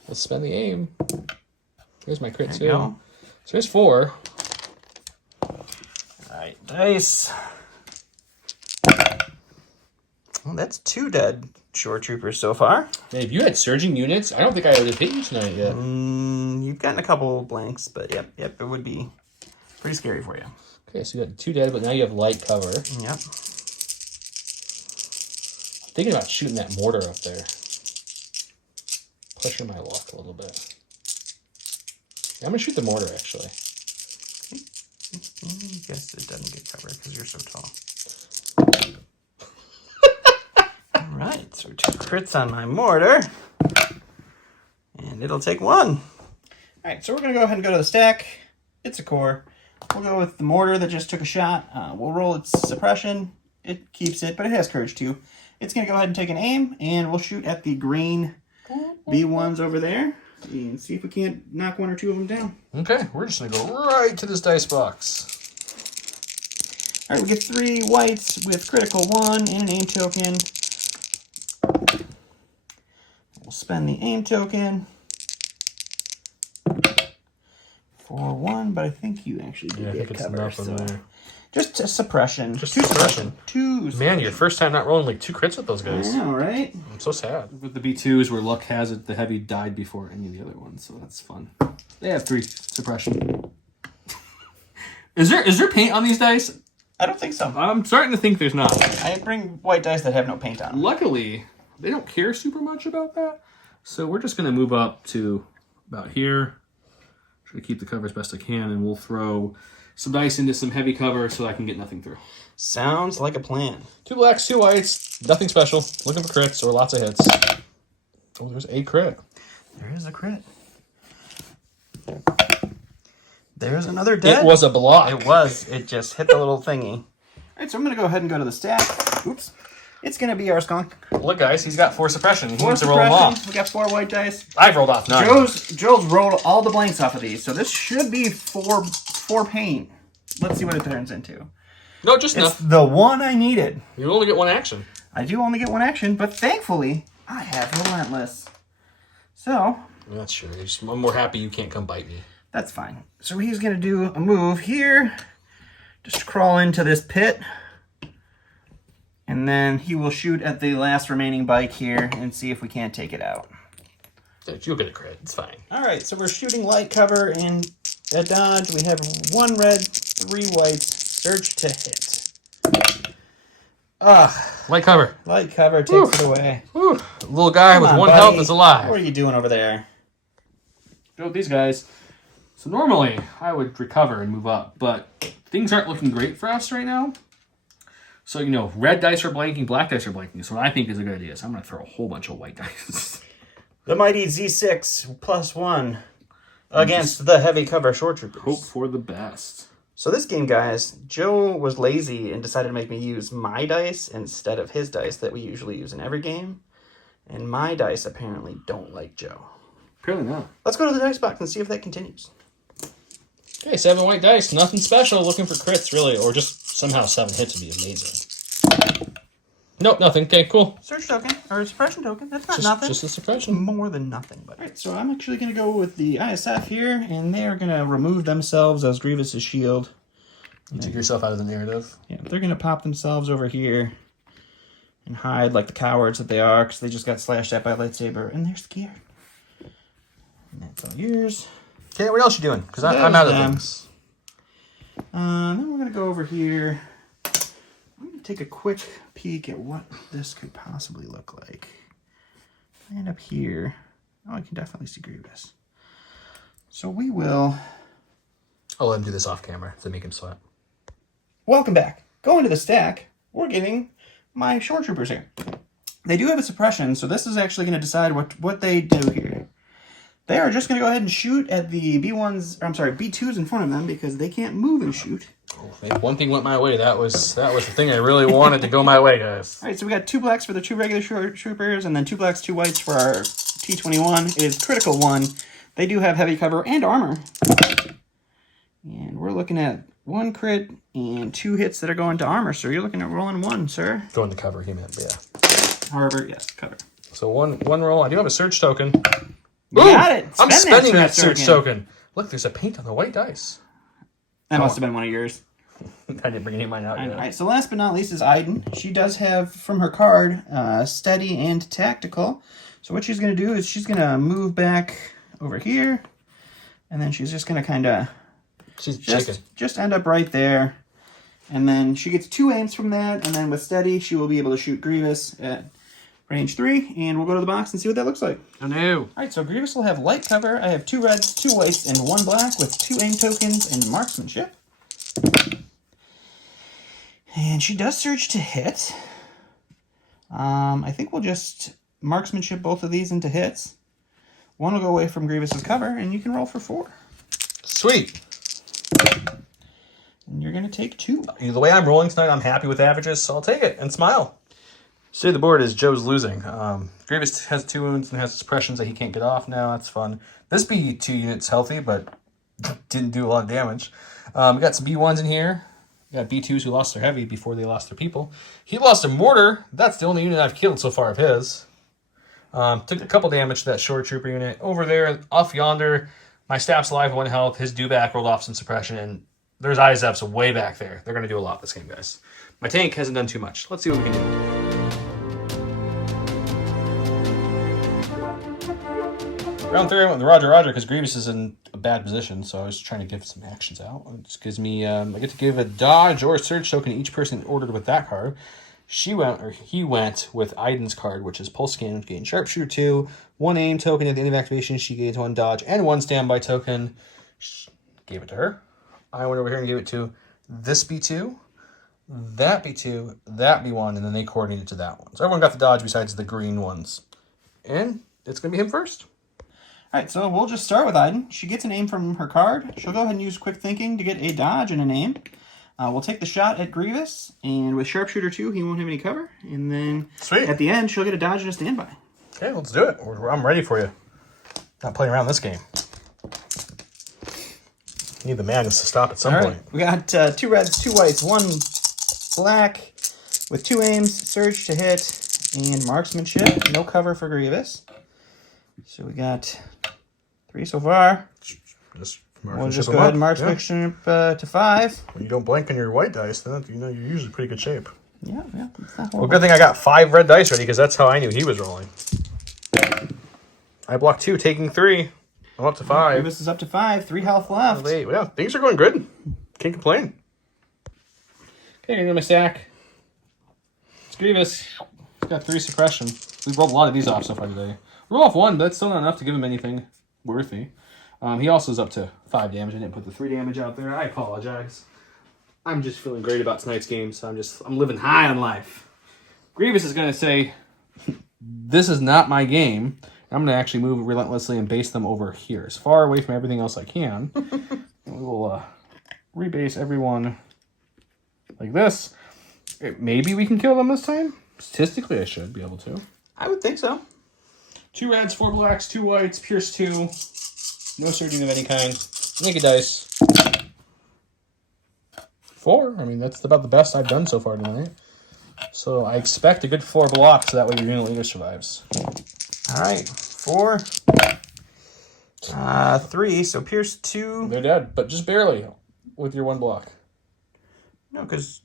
Let's spend the aim. Here's my crit There too. you go. So here's 4. All right, dice. Well, that's 2 dead shore troopers so far. Hey, if you had surging units, I don't think I would have hit you tonight yet. You've gotten a couple blanks, but yep, it would be pretty scary for you. Okay, so you got 2 dead, but now you have light cover. Yep. Thinking about shooting that mortar up there. Pushing my luck a little bit. Yeah, I'm gonna shoot the mortar actually. I guess it doesn't get cover because you're so tall. All right, so 2 crits on my mortar. And it'll take 1. All right, so we're going to go ahead and go to the stack. It's a core. We'll go with the mortar that just took a shot. We'll roll its suppression. It keeps it, but it has courage too. It's going to go ahead and take an aim, and we'll shoot at the green B1s over there and see if we can't knock 1 or 2 of them down. Okay, we're just gonna go right to this dice box. All right, we get 3 whites with critical 1 and an aim token. We'll spend the aim token for 1, but I think you actually do Yeah, I get think it's cover. enough in there. Just a suppression. Just 2 suppression. 2. Man, your first time not rolling like 2 crits with those guys. I know, right? I'm so sad. With the B2s where luck has it, the heavy died before any of the other ones, so that's fun. They have 3 suppression. Is there paint on these dice? I don't think so. I'm starting to think there's not. I bring white dice that have no paint on them. Luckily, they don't care super much about that. So we're just going to move up to about here. Try to keep the cover as best I can, and we'll throw some dice into some heavy cover so I can get nothing through. Sounds like a plan. 2 blacks, 2 whites, nothing special. Looking for crits or lots of hits. Oh, there's a crit. There is a crit. There's another dead. It was a block. It was. It just hit the little thingy. All right, so I'm going to go ahead and go to the stack. Oops. It's going to be our skunk. Look, guys, he's got 4 suppression. He 4 needs to roll them suppression. off. We got 4 white dice. I've rolled off 9. Joe's rolled all the blanks off of these, so this should be 4 paint. Let's see what it turns into. No, just It's enough. the one I needed. You only get 1 action. I do only get 1 action, but thankfully, I have Relentless. So, That's true. I'm more happy you can't come bite me. that's fine. So he's going to do a move here. Just crawl into this pit. And then he will shoot at the last remaining bike here and see if we can't take it out. You'll get a crit. It's fine. All right, so we're shooting light cover and a dodge. We have 1 red, 3 whites. Search to hit. Light cover. Light cover takes it away. Whew. Little guy with Come on, 1 buddy. health is alive. What are you doing over there? Go with these guys. So normally, I would recover and move up, but things aren't looking great for us right now. So, red dice are blanking, black dice are blanking. So what I think is a good idea is I'm going to throw a whole bunch of white dice. The mighty Z6 +1 against the heavy cover short troopers. Hope for the best. So this game, guys, Joe was lazy and decided to make me use my dice instead of his dice that we usually use in every game. And my dice apparently don't like Joe. Apparently not. Let's go to the dice box and see if that continues. Okay, 7 white dice. Nothing special. Looking for crits, really. Or just somehow 7 hits would be amazing. Nope, nothing. Okay, cool. Search token, or a suppression token. That's not nothing. Just a suppression. More than nothing. But all right, so I'm actually going to go with the ISF here, and they are going to remove themselves as Grievous' shield. You took yourself out of the narrative. Yeah, they're going to pop themselves over here and hide like the cowards that they are, because they just got slashed at by a lightsaber, and they're scared. And that's all yours. Okay, what else you doing? Because I'm out of them. things. Then we're going to go over here. I'm going to take a quick peek at what this could possibly look like. And up here, oh, I can definitely see Grievous. So we will... I'll let him do this off camera to make him sweat. Welcome back. Going to the stack, we're getting my shore troopers here. They do have a suppression, so this is actually going to decide what they do here. They are just going to go ahead and shoot at the B2s in front of them because they can't move and shoot. If one thing went my way, that was the thing I really wanted to go my way, guys. All right, so we got 2 blacks for the 2 regular short troopers, and then 2 blacks, 2 whites for our T21. It is critical 1. They do have heavy cover and armor. And we're looking at 1 crit and 2 hits that are going to armor, so you're looking at rolling 1, sir. Going to cover, he meant, but yeah. However, yes, cover. So one roll. I do have a surge token. Got it. I'm spending that surge token. Look, there's a paint on the white dice. That must have been one of yours. I didn't bring any of mine out yet. All right, so last but not least is Iden. She does have, from her card, steady and tactical. So what she's going to do is she's going to move back over here, and then she's just going to kind of just end up right there. And then she gets 2 aims from that, and then with steady, she will be able to shoot Grievous at range 3, and we'll go to the box and see what that looks like. Oh, no. All right, so Grievous will have light cover. I have 2 reds, 2 whites, and 1 black with 2 aim tokens and marksmanship. And she does surge to hit. I think we'll just marksmanship both of these into hits. 1 will go away from Grievous's cover, and you can roll for 4. Sweet. And you're going to take 2. The way I'm rolling tonight, I'm happy with averages, so I'll take it and smile. State of the board is Joe's losing. Grievous has 2 wounds and has suppressions that he can't get off now. That's fun. This B2 unit's healthy, but didn't do a lot of damage. We got some B1s in here. We got B2s who lost their heavy before they lost their people. He lost a mortar. That's the only unit I've killed so far of his. Took a couple damage to that short trooper unit. Over there, off yonder, my staff's alive, 1 health. His dewback rolled off some suppression, and there's ISFs way back there. They're going to do a lot this game, guys. My tank hasn't done too much. Let's see what we can do. Round 3, I went with Roger, because Grievous is in a bad position, so I was trying to give some actions out. It just gives me, I get to give a dodge or a surge token to each person ordered with that card. He went with Iden's card, which is Pulse Scan, which gains Sharpshooter 2, 1 aim token at the end of activation. She gains 1 dodge and 1 standby token. Gave it to her. I went over here and gave it to this B2, that B2, that B1, and then they coordinated to that one. So everyone got the dodge besides the green ones. And it's going to be him first. All right, so we'll just start with Iden. She gets an aim from her card. She'll go ahead and use Quick Thinking to get a dodge and an aim. We'll take the shot at Grievous, and with Sharpshooter 2, he won't have any cover. And then Sweet. At the end, she'll get a dodge and a standby. Okay, let's do it. I'm ready for you. Not playing around this game. Need the madness to stop at some point. We got 2 reds, 2 whites, 1 black with 2 aims, surge to hit, and marksmanship. No cover for Grievous. So we got 3 so far. We'll just go ahead and marksmanship to 5. When you don't blank on your white dice, then you're usually pretty good shape. Yeah. Well, good thing I got 5 red dice ready, because that's how I knew he was rolling. I blocked 2, taking 3. I'm up to 5. Grievous is up to 5. 3 health left. Yeah, things are going good. Can't complain. Okay, I'm going to stack. It's Grievous. He's got 3 suppression. We've rolled a lot of these off so far today. Roll off 1, but that's still not enough to give him anything worthy. He also is up to 5 damage. I didn't put the 3 damage out there. I apologize. I'm just feeling great about tonight's game, so I'm living high on life. Grievous is going to say, this is not my game. I'm going to actually move relentlessly and base them over here, as far away from everything else I can. We will rebase everyone like this. Maybe we can kill them this time. Statistically, I should be able to. I would think so. 2 reds, 4 blacks, 2 whites, pierce 2. No surging of any kind. Naked dice. 4. I mean, that's about the best I've done so far tonight. So I expect a good 4 blocks, so that way your unit leader survives. All right, 4. 3, so pierce 2. They're dead, but just barely with your 1 block. No, because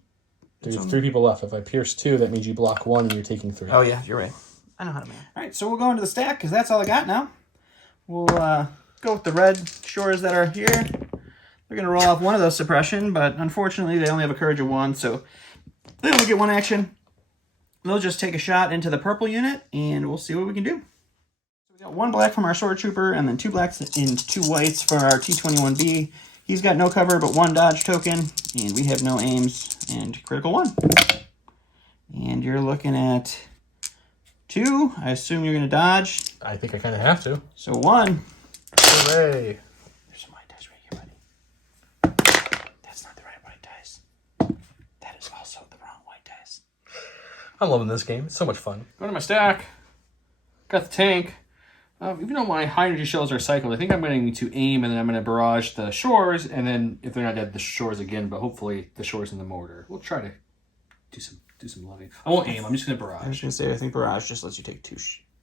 There's 3 people left. If I pierce 2, that means you block 1 and you're taking 3. Oh, yeah, you're right. I know how to man. All right, so we'll go into the stack because that's all I got now. We'll go with the red shores that are here. They're going to roll off 1 of those suppression, but unfortunately they only have a courage of 1, so they only get 1 action. They'll just take a shot into the purple unit, and we'll see what we can do. So we got 1 black from our sword trooper, and then 2 blacks and 2 whites for our T21B. He's got no cover but 1 dodge token, and we have no aims, and critical 1. And you're looking at 2. I assume you're going to dodge. I think I kind of have to. So 1. Hooray! There's some white dice right here, buddy. That's not the right white dice. That is also the wrong white dice. I'm loving this game. It's so much fun. Go to my stack. Got the tank. Even though my high energy shells are cycled, I think I'm going to aim and then I'm going to barrage the shores, and then if they're not dead, the shores again. But hopefully the shores and the mortar. We'll try to do some loving. I won't aim. I'm just going to barrage. I was going to say, I think barrage just lets you take 2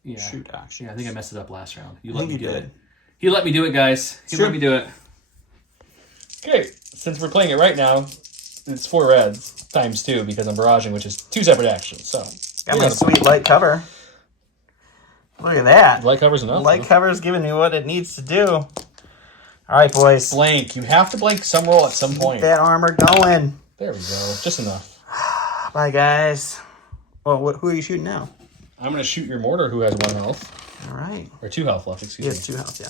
Yeah. shoot actions. Yeah, I think I messed it up last round. I think you did. He let me do it, guys. He let me do it. Okay, since we're playing it right now, it's 4 reds times 2 because I'm barraging, which is 2 separate actions. So Got my sweet light cover. Look at that. light cover's enough. Light cover's giving me what it needs to do. All right, boys. Blank. You have to blank some roll at some point. That armor going. There we go. Just enough. Bye, guys. Well, who are you shooting now? I'm going to shoot your mortar, who has 1 health. All right. Or 2 health left, He excuse has me. 2 health,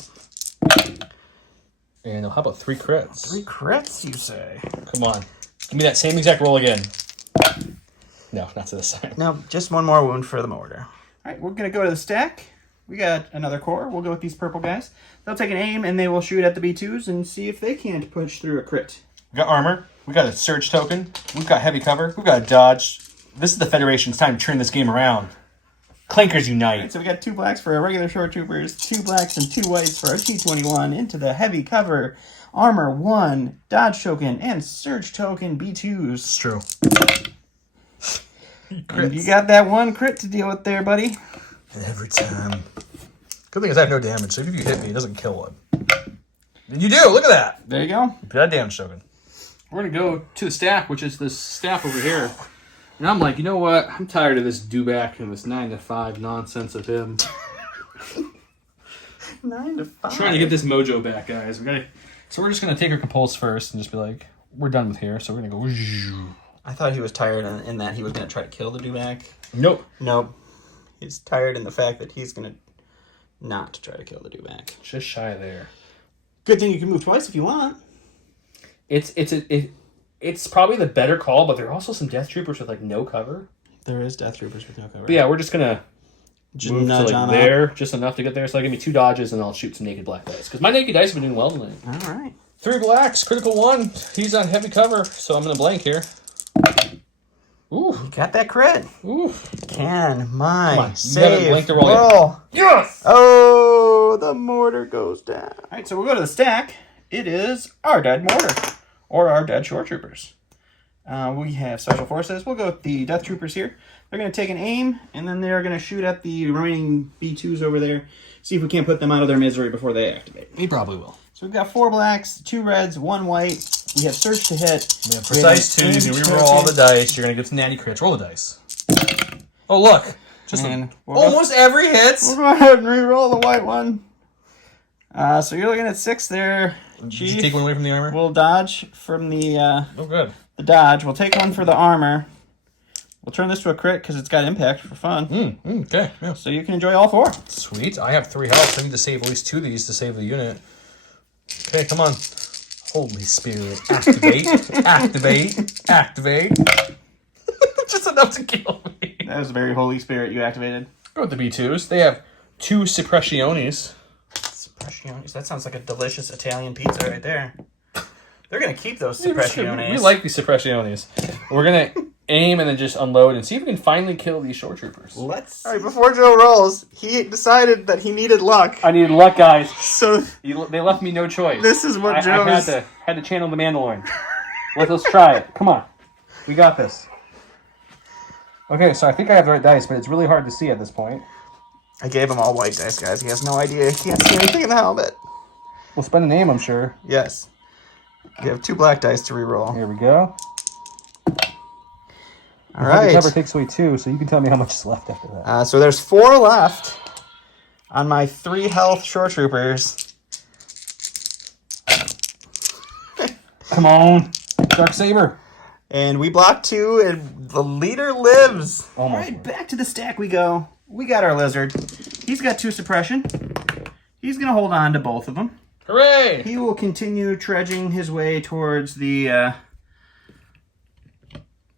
yeah. And how about 3 crits? 3 crits, you say? Come on. Give me that same exact roll again. No, not to this side. No, just 1 more wound for the mortar. All right, we're going to go to the stack. We got another core. We'll go with these purple guys. They'll take an aim, and they will shoot at the B2s and see if they can't push through a crit. We got armor. We got a surge token. We've got heavy cover. We've got a dodge. This is the Federation's time to turn this game around. Clankers unite. Right, so we got 2 blacks for our regular short troopers, 2 blacks and 2 whites for our T21 into the heavy cover, armor 1, dodge token, and surge token B2s. It's true. And you got that 1 crit to deal with there, buddy. Every time. Good thing is I have no damage, so if you hit me, it doesn't kill one. And you do! Look at that! There you go. That damage token. We're going to go to the stack, which is this staff over here. And I'm like, you know what? I'm tired of this dewback and this 9 to 5 nonsense of him. 9 to 5. Trying to get this mojo back, guys. So we're just going to take our compulse first and just be like, we're done with here, so we're going to go... I thought he was tired in that he was going to try to kill the dewback. Nope. Nope. He's tired in the fact that he's going to not try to kill the dewback. Just shy of there. Good thing you can move twice if you want. It's probably the better call, but there are also some death troopers with like no cover. There is death troopers with no cover. But yeah, we're just gonna just move to nudge like on there, up. just enough to get there. So give me 2 dodges, and I'll shoot some naked black dice because my naked dice have been doing well tonight. All right. 3 blacks, critical 1. He's on heavy cover, so I'm going to blank here. Ooh. Got that crit. Ooh. Can my Come on, you save haven't blanked a roll yet. roll? Yes! Oh, the mortar goes down. All right, so we'll go to the stack. It is our dead mortar, or our dead shore troopers. We have special forces. We'll go with the death troopers here. They're going to take an aim, and then they're going to shoot at the remaining B2s over there. See if we can't put them out of their misery before they activate. He probably will. So we've got 4 blacks, 2 reds, 1 white. We have surge to hit. We have precise 2. You can reroll all the dice. You're going to get some natty crits. Roll the dice. Oh, look. Just almost every hits. We'll go ahead and re-roll the white one. So you're looking at 6 there. Did you take 1 away from the armor? We'll dodge from the Oh, good. the dodge. We'll take 1 for the armor. We'll turn this to a crit because it's got impact for fun. Okay. Yeah. So you can enjoy all 4. Sweet. I have 3 health. I need to save at least 2 of these to save the unit. Okay, come on. Holy Spirit. Activate. Activate. Activate. Just enough to kill me. That was a very Holy Spirit you activated. Go with the B2s. They have 2 Suppressiones. Suppressiones. That sounds like a delicious Italian pizza right there. They're going to keep those Suppressiones. We like these Suppressiones. We're going to aim and then just unload and see if we can finally kill these shore troopers. Let's. All right, before Joe rolls, he decided that he needed luck. I needed luck, guys. So They left me no choice. this is what I Joe's... had to channel the Mandalorian. Let's try it. Come on. We got this. Okay, so I think I have the right dice, but it's really hard to see at this point. I gave him all white dice, guys. He has no idea. He can't see anything in the helmet. We'll spend a name, I'm sure. Yes. You have 2 black dice to re-roll. Here we go. All right. Cover takes away 2, so you can tell me how much is left after that. So there's 4 left on my 3 health shore troopers. Come on. Dark Saber. And we block 2, and the leader lives. Almost. All right, back to the stack we go. We got our lizard. He's got 2 suppression. He's going to hold on to both of them. Hooray! He will continue trudging his way towards the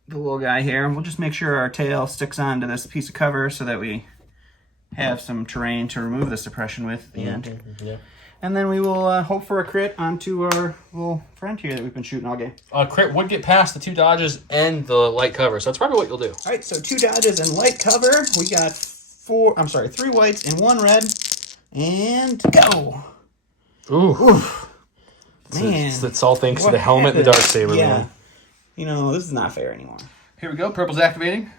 little guy here. We'll just make sure our tail sticks onto this piece of cover so that we have some terrain to remove the suppression with at the end. Yeah. And then we will hope for a crit onto our little friend here that we've been shooting all game. Crit would get past the 2 dodges and the light cover, so that's probably what you'll do. All right, so 2 dodges and light cover. We got 3 whites and 1 red. And go. Ooh. Oof. Man. It's all thanks to the helmet and the dark saber, yeah. man. You know, this is not fair anymore. Here we go. Purple's activating.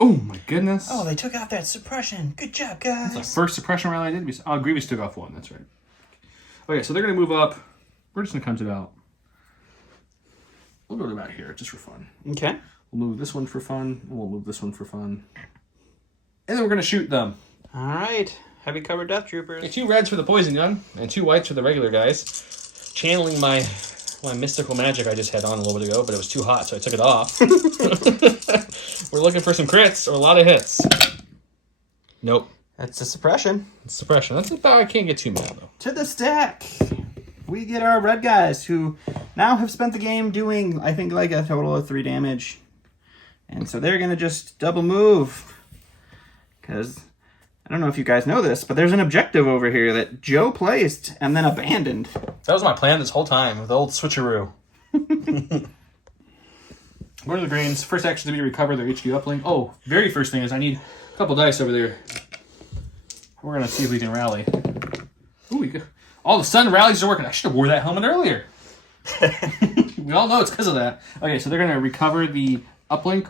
Oh, my goodness. Oh, they took out that suppression. Good job, guys. That's the first suppression rally I did. Oh, Grievous took off 1. That's right. Okay, so they're going to move up. We're just going to come to about... We'll go to about here, just for fun. Okay. We'll move this one for fun. And we'll move this one for fun. And then we're going to shoot them. All right. Heavy cover Death Troopers. Okay, 2 reds for the poison gun, and 2 whites for the regular guys. Channeling my mystical magic I just had on a little bit ago, but it was too hot, so I took it off. We're looking for some crits or a lot of hits. Nope. That's a suppression. It's suppression. That's about, I can't get too mad, though. To the stack. We get our red guys who now have spent the game doing, I think, like a total of 3 damage. And so they're going to just double move. Because... I don't know if you guys know this, but there's an objective over here that Joe placed and then abandoned. That was my plan this whole time, the old switcheroo. Go to the greens. First action to be to recover their HQ uplink. Oh, very first thing is I need a couple dice over there. We're going to see if we can rally. Ooh, all of a sudden rallies are working. I should have wore that helmet earlier. We all know it's because of that. Okay, so they're going to recover the uplink.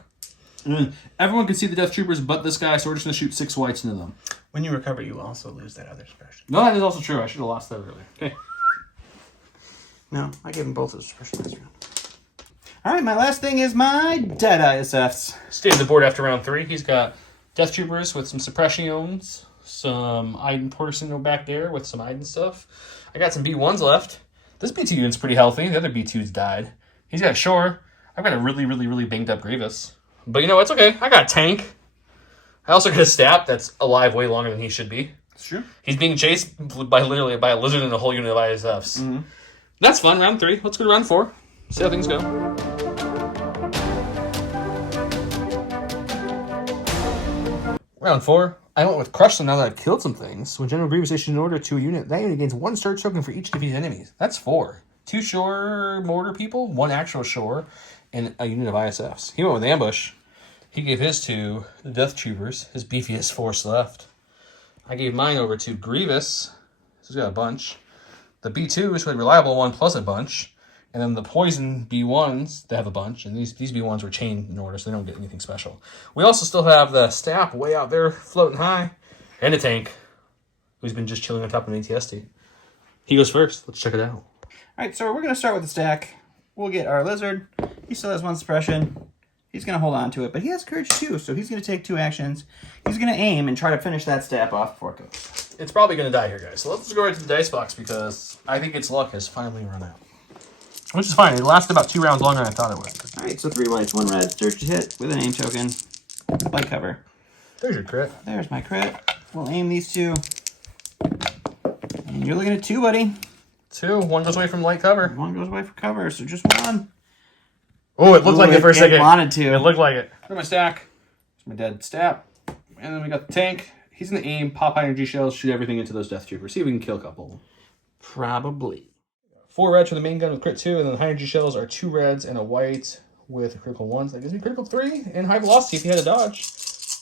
Everyone can see the Death Troopers but this guy, so we're just going to shoot 6 whites into them. When you recover, you also lose that other suppression. No, that is also true. I should have lost that earlier. Okay. No, I gave them both a suppression last round. All right, my last thing is my dead ISFs. Stay on the board after round 3. He's got Death Troopers with some suppressions, some Iden Porter back there with some Iden stuff. I got some B1s left. This B2 unit's pretty healthy. The other B2s died. He's got Shore. I've got a really, really, really banged up Grievous. But you know, it's okay. I got a tank. I also got a Stap that's alive way longer than he should be. It's true. He's being chased by a lizard and a whole unit of ISFs. Mm-hmm. That's fun. Round 3. Let's go to round 4. See how things go. Round 4. I went with Crush them now that I've killed some things. When General Grievous issues an order to a unit, that unit gains 1 start token for each defeated enemies. That's 4. 2 Shore Mortar people, 1 actual Shore, and a unit of ISFs. He went with Ambush. He gave his to the Death Troopers, his beefiest force left. I gave mine over to Grievous. He's got a bunch. The B2s with Reliable 1 plus a bunch. And then the Poison B1s, they have a bunch. And these B1s were chained in order, so they don't get anything special. We also still have the Stap way out there floating high. And a tank, who's been just chilling on top of an ATST. He goes first. Let's check it out. All right, so we're going to start with the stack. We'll get our Lizard. He still has 1 suppression. He's going to hold on to it, but he has Courage too, so he's going to take 2 actions. He's going to aim and try to finish that Stap off before it goes. It's probably going to die here, guys. So let's go right to the dice box because I think its luck has finally run out. Which is fine. It lasted about 2 rounds longer than I thought it would. All right, so 3 whites, 1 red. Search to hit with an aim token. Light cover. There's your crit. There's my crit. We'll aim these 2. And you're looking at 2, buddy. 2. 1 goes away from light cover. 1 goes away for cover, so just 1. Oh, it looked like it for a second. It wanted to. It looked like it. Here's my stack. Here's my dead Stap. And then we got the tank. He's going to aim, pop high energy shells, shoot everything into those Death Troopers. See if we can kill a couple of them. Probably. 4 reds for the main gun with crit 2, and then the high energy shells are 2 reds and a white with a critical 1. So that gives me critical 3 and high velocity if he had a dodge.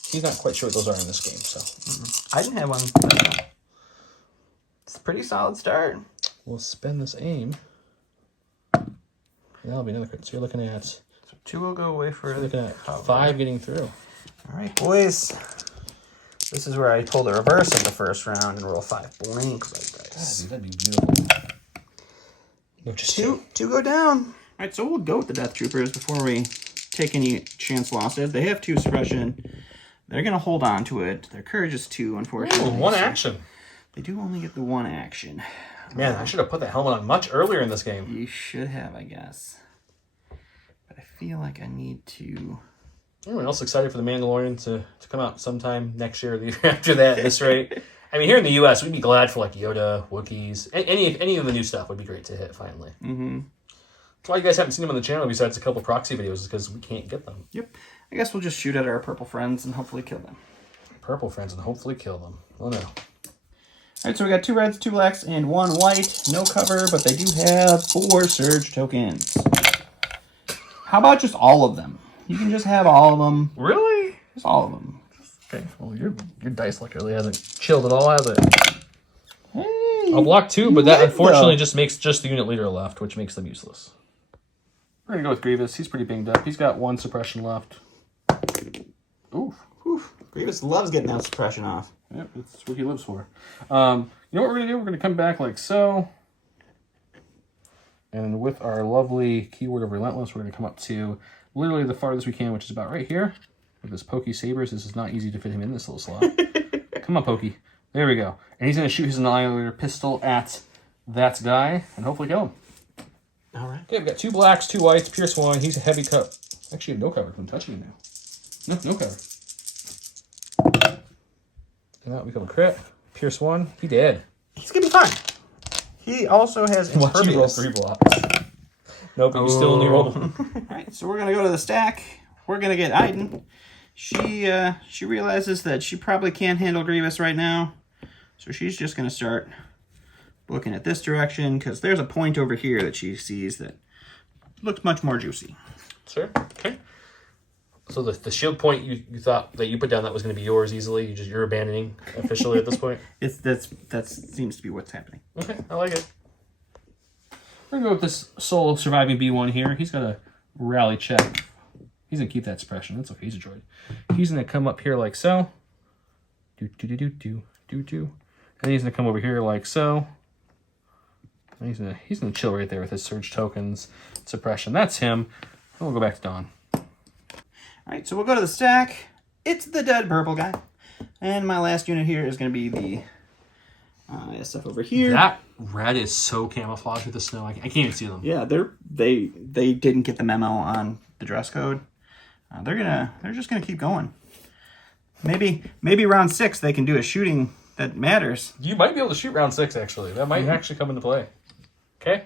He's not quite sure what those are in this game, so. I didn't have one. It's a pretty solid start. We'll spend this aim. That'll be another crit. So you're looking at... So 2 will go away for... You're looking at 5 getting through. All right, boys. This is where I pull the reverse of the first round and roll 5 blank red dice. That'd be beautiful. No, just 2 go down. All right, so we'll go with the Death Troopers before we take any chance losses. They have 2 suppression. They're going to hold on to it. Their courage is 2, unfortunately. Ooh, 1 action. They do only get the 1 action. Man, I should have put that helmet on much earlier in this game. You should have, I guess. But I feel like I need to... Anyone else excited for The Mandalorian to come out sometime next year or the year after that at this rate? I mean, here in the U.S., we'd be glad for like Yoda, Wookiees, any of the new stuff would be great to hit finally. Mm-hmm. That's why you guys haven't seen them on the channel besides a couple proxy videos, is because we can't get them. Yep. I guess we'll just shoot at our purple friends and hopefully kill them. Purple friends and hopefully kill them. Oh no. All right, so we got 2 reds, 2 blacks, and 1 white. No cover, but they do have 4 surge tokens. How about just all of them? You can just have all of them. Really? Just all of them. Okay, well, your dice luck really hasn't chilled at all, has it? Hey, I'll block 2, but that would, unfortunately though. just makes just the unit leader left, which makes them useless. We're going to go with Grievous. He's pretty banged up. He's got 1 suppression left. Oof. Oof. Grievous loves getting that suppression off. Yep, that's what he lives for. You know what we're going to do? We're going to come back like so. And with our lovely keyword of Relentless, we're going to come up to literally the farthest we can, which is about right here. With this Pokey Sabers, this is not easy to fit him in this little slot. Come on, Pokey. There we go. And he's going to shoot his Annihilator pistol at that guy and hopefully kill him. All right. Okay, we've got 2 blacks, 2 whites, Pierce 1. He's a heavy cut. Actually, no cover. I'm touching him now. No cover. And that will become a crit. Pierce 1. He dead. He's going to be fine. He also has Watch you roll impervious. 3 blocks. Nope, you still only rolled 1. All right, so we're going to go to the stack. We're going to get Iden. She realizes that she probably can't handle Grievous right now. So she's just going to start looking at this direction because there's a point over here that she sees that looks much more juicy. Sure. Okay. So the shield point you thought that you put down that was going to be yours easily, you're abandoning officially at this point? That seems to be what's happening. Okay, I like it. We're going to go with this sole surviving B1 here. He's got a rally check. He's going to keep that suppression. That's okay. He's a droid. He's going to come up here like so. And he's going to come over here like so. And he's gonna chill right there with his surge tokens, suppression. That's him. And we'll go back to Dawn. All right, so we'll go to the stack. It's the dead purple guy. And my last unit here is going to be the stuff over here. That red is so camouflaged with the snow. I can't even see them. Yeah, they didn't get the memo on the dress code. They're just gonna keep going. Maybe round 6 they can do a shooting that matters. You might be able to shoot round 6, actually. That might actually come into play. Okay?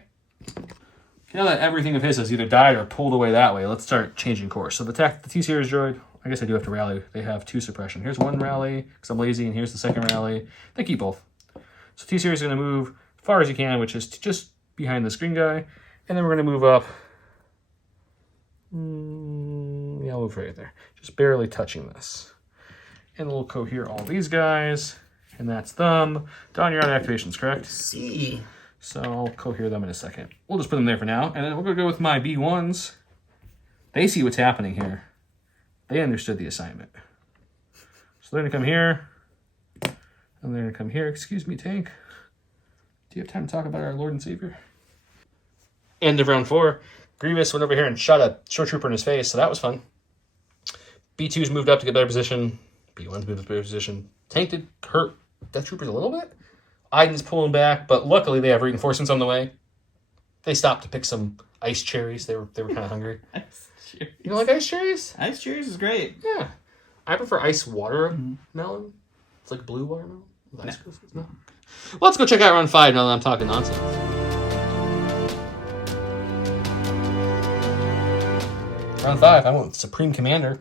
Now that everything of his has either died or pulled away that way, let's start changing course. So the T-Series droid, I guess I do have to rally. They have 2 suppression. Here's 1 rally, because I'm lazy, and here's the 2nd rally. They keep both. So T-Series is going to move as far as he can, which is just behind this green guy. And then we're going to move up. Yeah, I'll move right there. Just barely touching this. And we'll cohere all these guys. And that's them. Don, you're on activations, correct? See. So I'll cohere them in a second. We'll just put them there for now. And then we're going to go with my B1s. They see what's happening here. They understood the assignment. So they're going to come here. And they're going to come here. Excuse me, Tank. Do you have time to talk about our Lord and Savior? End of round 4. Grievous went over here and shot a short trooper in his face, so that was fun. B2's moved up to get better position. B1's moved up to better position. Tank did hurt Death Troopers a little bit. Iden's pulling back, but luckily they have reinforcements on the way. They stopped to pick some ice cherries. They were kind of hungry. Ice cherries. You don't like ice cherries? Ice cherries is great. Yeah. I prefer ice watermelon. It's like blue watermelon with ice crystals. No. Well, let's go check out round 5 now that I'm talking nonsense. Round 5, I went with Supreme Commander.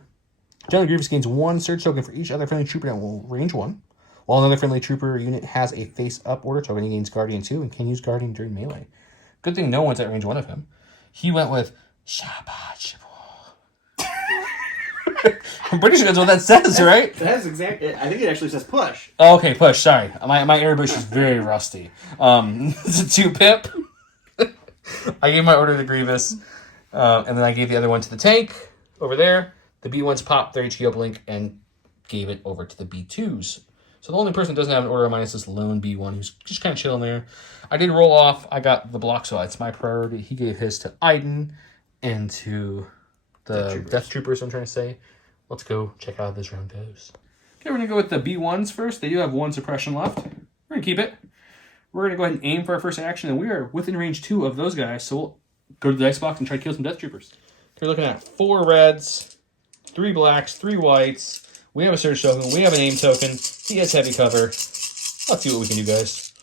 General Grievous gains 1 surge token for each other friendly trooper that will range 1. While another friendly trooper unit has a face-up order token, he gains Guardian 2 and can use Guardian during melee. Good thing no one's at range 1 of him. He went with Shabbat Shabbat. I'm pretty sure that's what that says, right? That's exactly. I think it actually says push. Oh, okay, push. Sorry. My airbush is very rusty. It's a 2-pip. I gave my order to Grievous, and then I gave the other one to the tank over there. The B1s popped their HQ uplink and gave it over to the B2s. So the only person that doesn't have an order of mine is this lone B1 who's just kind of chilling there. I did roll off. I got the block, so it's my priority. He gave his to Iden and to the Death Troopers, I'm trying to say. Let's go check out how this round goes. Okay, we're going to go with the B1s first. They do have 1 suppression left. We're going to keep it. We're going to go ahead and aim for our first action, and we are within range 2 of those guys, so we'll go to the dice box and try to kill some Death Troopers. We're looking at 4 reds, 3 blacks, 3 whites. We have a surge token. We have an aim token. He has heavy cover. Let's see what we can do, guys.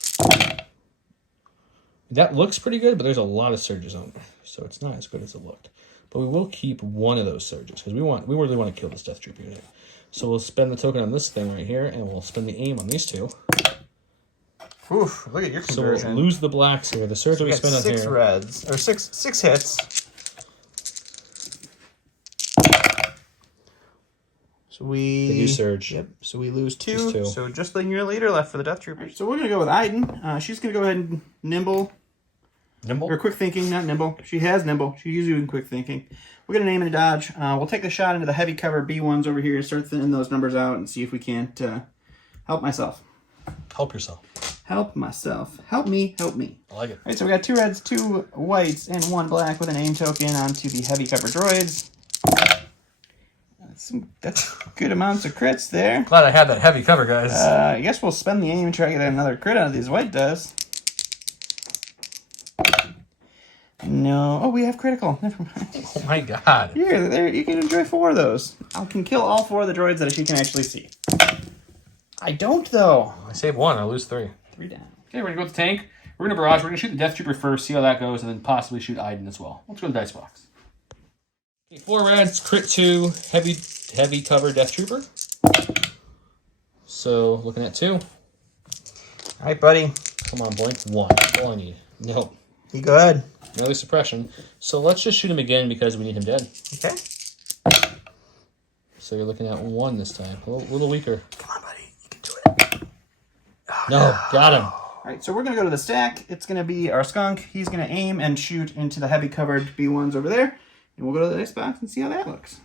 That looks pretty good, but there's a lot of surges on there, so it's not as good as it looked. But we will keep one of those surges because we really want to kill this Death Trooper unit. So we'll spend the token on this thing right here, and we'll spend the aim on these 2. Oof, look at your So we'll conversion. lose the blacks here. The surge So we we got spend on 6 here. reds, or six hits. So we... They do surge. Yep, so we lose 2. Just 2. So just the unit leader left for the Death Troopers. So we're going to go with Iden. She's going to go ahead and nimble. Nimble? Or quick thinking, not nimble. She has nimble. She's usually doing quick thinking. We're going to name and a dodge. We'll take the shot into the heavy cover B1s over here, start thinning those numbers out, and see if we can't help myself. Help yourself. Help myself. Help me, help me. I like it. All right, so we got 2 reds, 2 whites, and 1 black with a name token onto the heavy cover droids. That's good amounts of crits there. Glad I had that heavy cover, guys. I guess we'll spend the aim and try to get another crit out of these white does. No. Oh, we have critical. Never mind. Oh my god. Here, there, you can enjoy 4 of those. I can kill all 4 of the droids that she can actually see. I don't, though. I save 1, I lose 3. 3 down. Okay, we're gonna go with the tank. We're gonna barrage. We're gonna shoot the Death Trooper first, see how that goes, and then possibly shoot Iden as well. Let's go to the dice box. Okay, 4 reds, crit 2, heavy cover Death Trooper. So looking at 2. All right, buddy. Come on, blink 1. All I need. Nope. You good? Another suppression. So let's just shoot him again because we need him dead. Okay. So you're looking at 1 this time. A little weaker. Come on, buddy. You can do it. No, got him. All right, so we're going to go to the stack. It's going to be our skunk. He's going to aim and shoot into the heavy covered B1s over there. And we'll go to the dice box and see how that looks.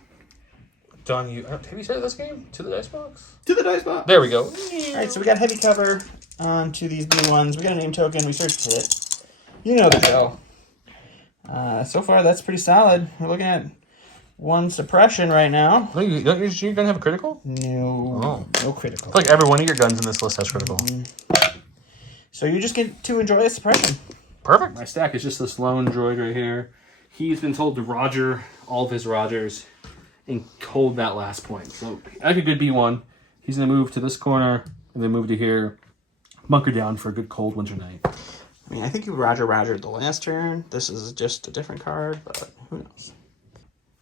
Don, have you started this game? To the dice box? To the dice box. There we go. All right, so we got heavy cover onto these B1s. We got a name token. We searched it. You know the drill. So far, that's pretty solid. We're looking at 1 suppression right now. Oh, you're going to have a critical? No. Oh. No critical. I feel like every one of your guns in this list has critical. So you just get to enjoy a suppression. Perfect. My stack is just this lone droid right here. He's been told to Roger all of his Rogers and hold that last point. So I like a good B1. He's going to move to this corner and then move to here. Bunker down for a good cold winter night. I mean, I think you Rogered the last turn. This is just a different card, but who knows?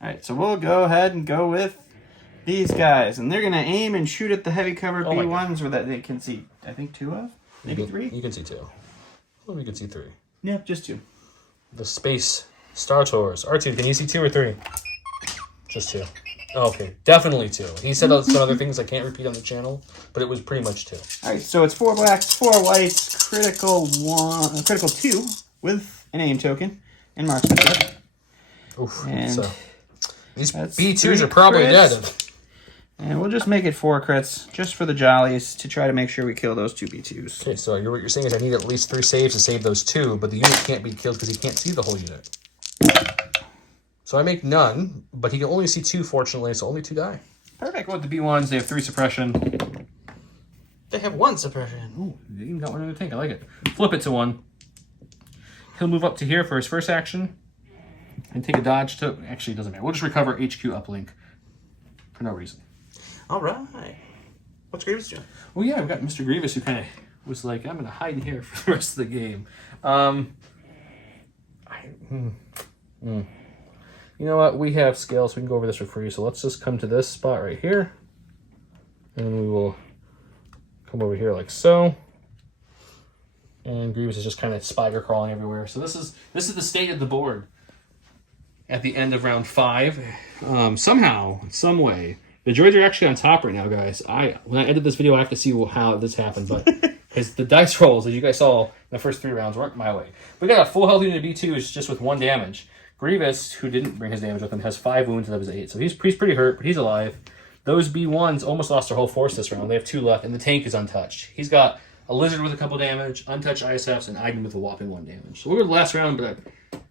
All right, so we'll go ahead and go with these guys. And they're going to aim and shoot at the heavy cover Oh my B1s where that they can see, I think, 2 of? Maybe 3? You can see 2. Well, we can see 3. Yeah, just 2. The Space Star Tours. R2, can you see 2 or 3? Just 2. Oh, okay, definitely 2. He said some other things I can't repeat on the channel, but it was pretty much 2. All right, so it's 4 blacks, 4 whites, critical 2 with an aim token and marksmanship. Oof. And so these that's B2s 3 are probably crits. dead. And we'll just make it 4 crits, just for the jollies, to try to make sure we kill those 2 B2s. Okay, so what you're saying is I need at least 3 saves to save those 2, but the unit can't be killed because he can't see the whole unit. So I make none, but he can only see 2, fortunately, so only 2 die. Perfect. Go with the B1s. They have 3 suppression. They have 1 suppression. Ooh, they even got one in the tank. I like it. Flip it to 1. He'll move up to here for his first action and take a dodge to... Actually, it doesn't matter. We'll just recover HQ uplink for no reason. All right. What's Grievous doing? Well, yeah, we've got Mr. Grievous who kind of was like, I'm going to hide here for the rest of the game. You know what? We have scale, so we can go over this for free. So let's just come to this spot right here. And we will come over here like so. And Grievous is just kind of spider crawling everywhere. So this is the state of the board at the end of round 5. Somehow, some way, the droids are actually on top right now, guys. When I edit this video, I have to see how this happened, but because the dice rolls, as you guys saw, the first 3 rounds weren't my way. We got a full health unit of B2s just with 1 damage. Grievous, who didn't bring his damage with him, has 5 wounds out of his 8, so he's pretty hurt, but he's alive. Those B1s almost lost their whole force this round. They have 2 left, and the tank is untouched. He's got a lizard with a couple damage, untouched ISFs, and Iden with a whopping 1 damage. So we'll go to the last round, but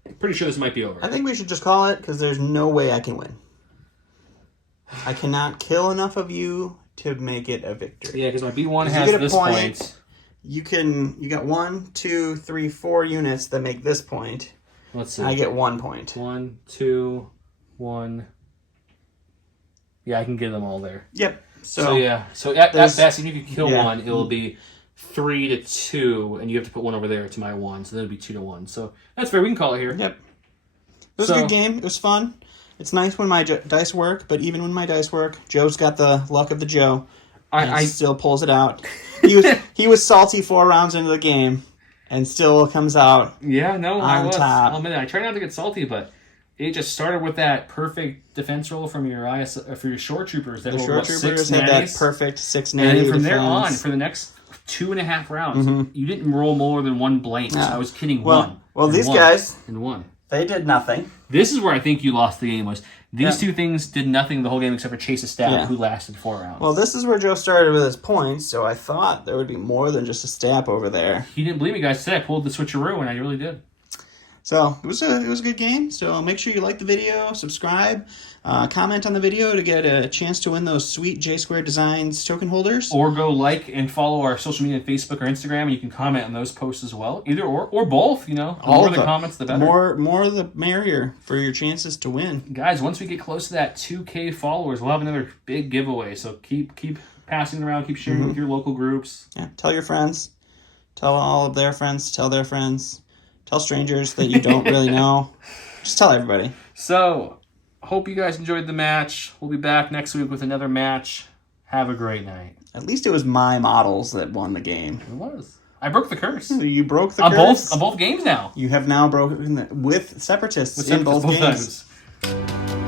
I'm pretty sure this might be over. I think we should just call it, because there's no way I can win. I cannot kill enough of you to make it a victory. Yeah, because my B1 You has get a this point. point. You got 1, 2, 3, 4 units that make this point. Let's see. I get 1 point. 1, 2, 1. Yeah, I can get them all there. Yep. So yeah. So at there's- best, if you can kill yeah. 1, it'll be 3 to 2, and you have to put 1 over there to my 1, so that'll be 2 to 1. So that's fair. We can call it here. Yep. It was a good game. It was fun. It's nice when my dice work, but even when my dice work, Joe's got the luck of the Joe. and still pulls it out. He was salty 4 rounds into the game, and still comes out. Yeah, no, I was. Top. I'll admit it. I try not to get salty, but it just started with that perfect defense roll from your for your shore troopers. The shore troopers had that perfect 6 natty and from defense. there on, for the next 2.5 rounds, you didn't roll more than 1 blank. Yeah. So I was kidding. Well, these one, guys and 1. They did nothing. This is where I think you lost the game. Was these two things did nothing the whole game except for chase a stab, who lasted 4 rounds. Well, this is where Joe started with his points, so I thought there would be more than just a stab over there. He didn't believe me, guys. Today I pulled the switcheroo, and I really did. So it was a good game. So make sure you like the video, subscribe, comment on the video to get a chance to win those sweet J Squared Designs token holders. Or go like and follow our social media, Facebook or Instagram, and you can comment on those posts as well. Either or both. You know, the more the comments, the better. More the merrier for your chances to win. Guys, once we get close to that 2K followers, we'll have another big giveaway. So keep passing it around, keep sharing with your local groups. Yeah, tell your friends, tell all of their friends, tell their friends. Tell strangers that you don't really know. Just tell everybody. So, hope you guys enjoyed the match. We'll be back next week with another match. Have a great night. At least it was my models that won the game. It was. I broke the curse. So you broke the curse? On both games now. You have now broken with Separatists in both games. Times.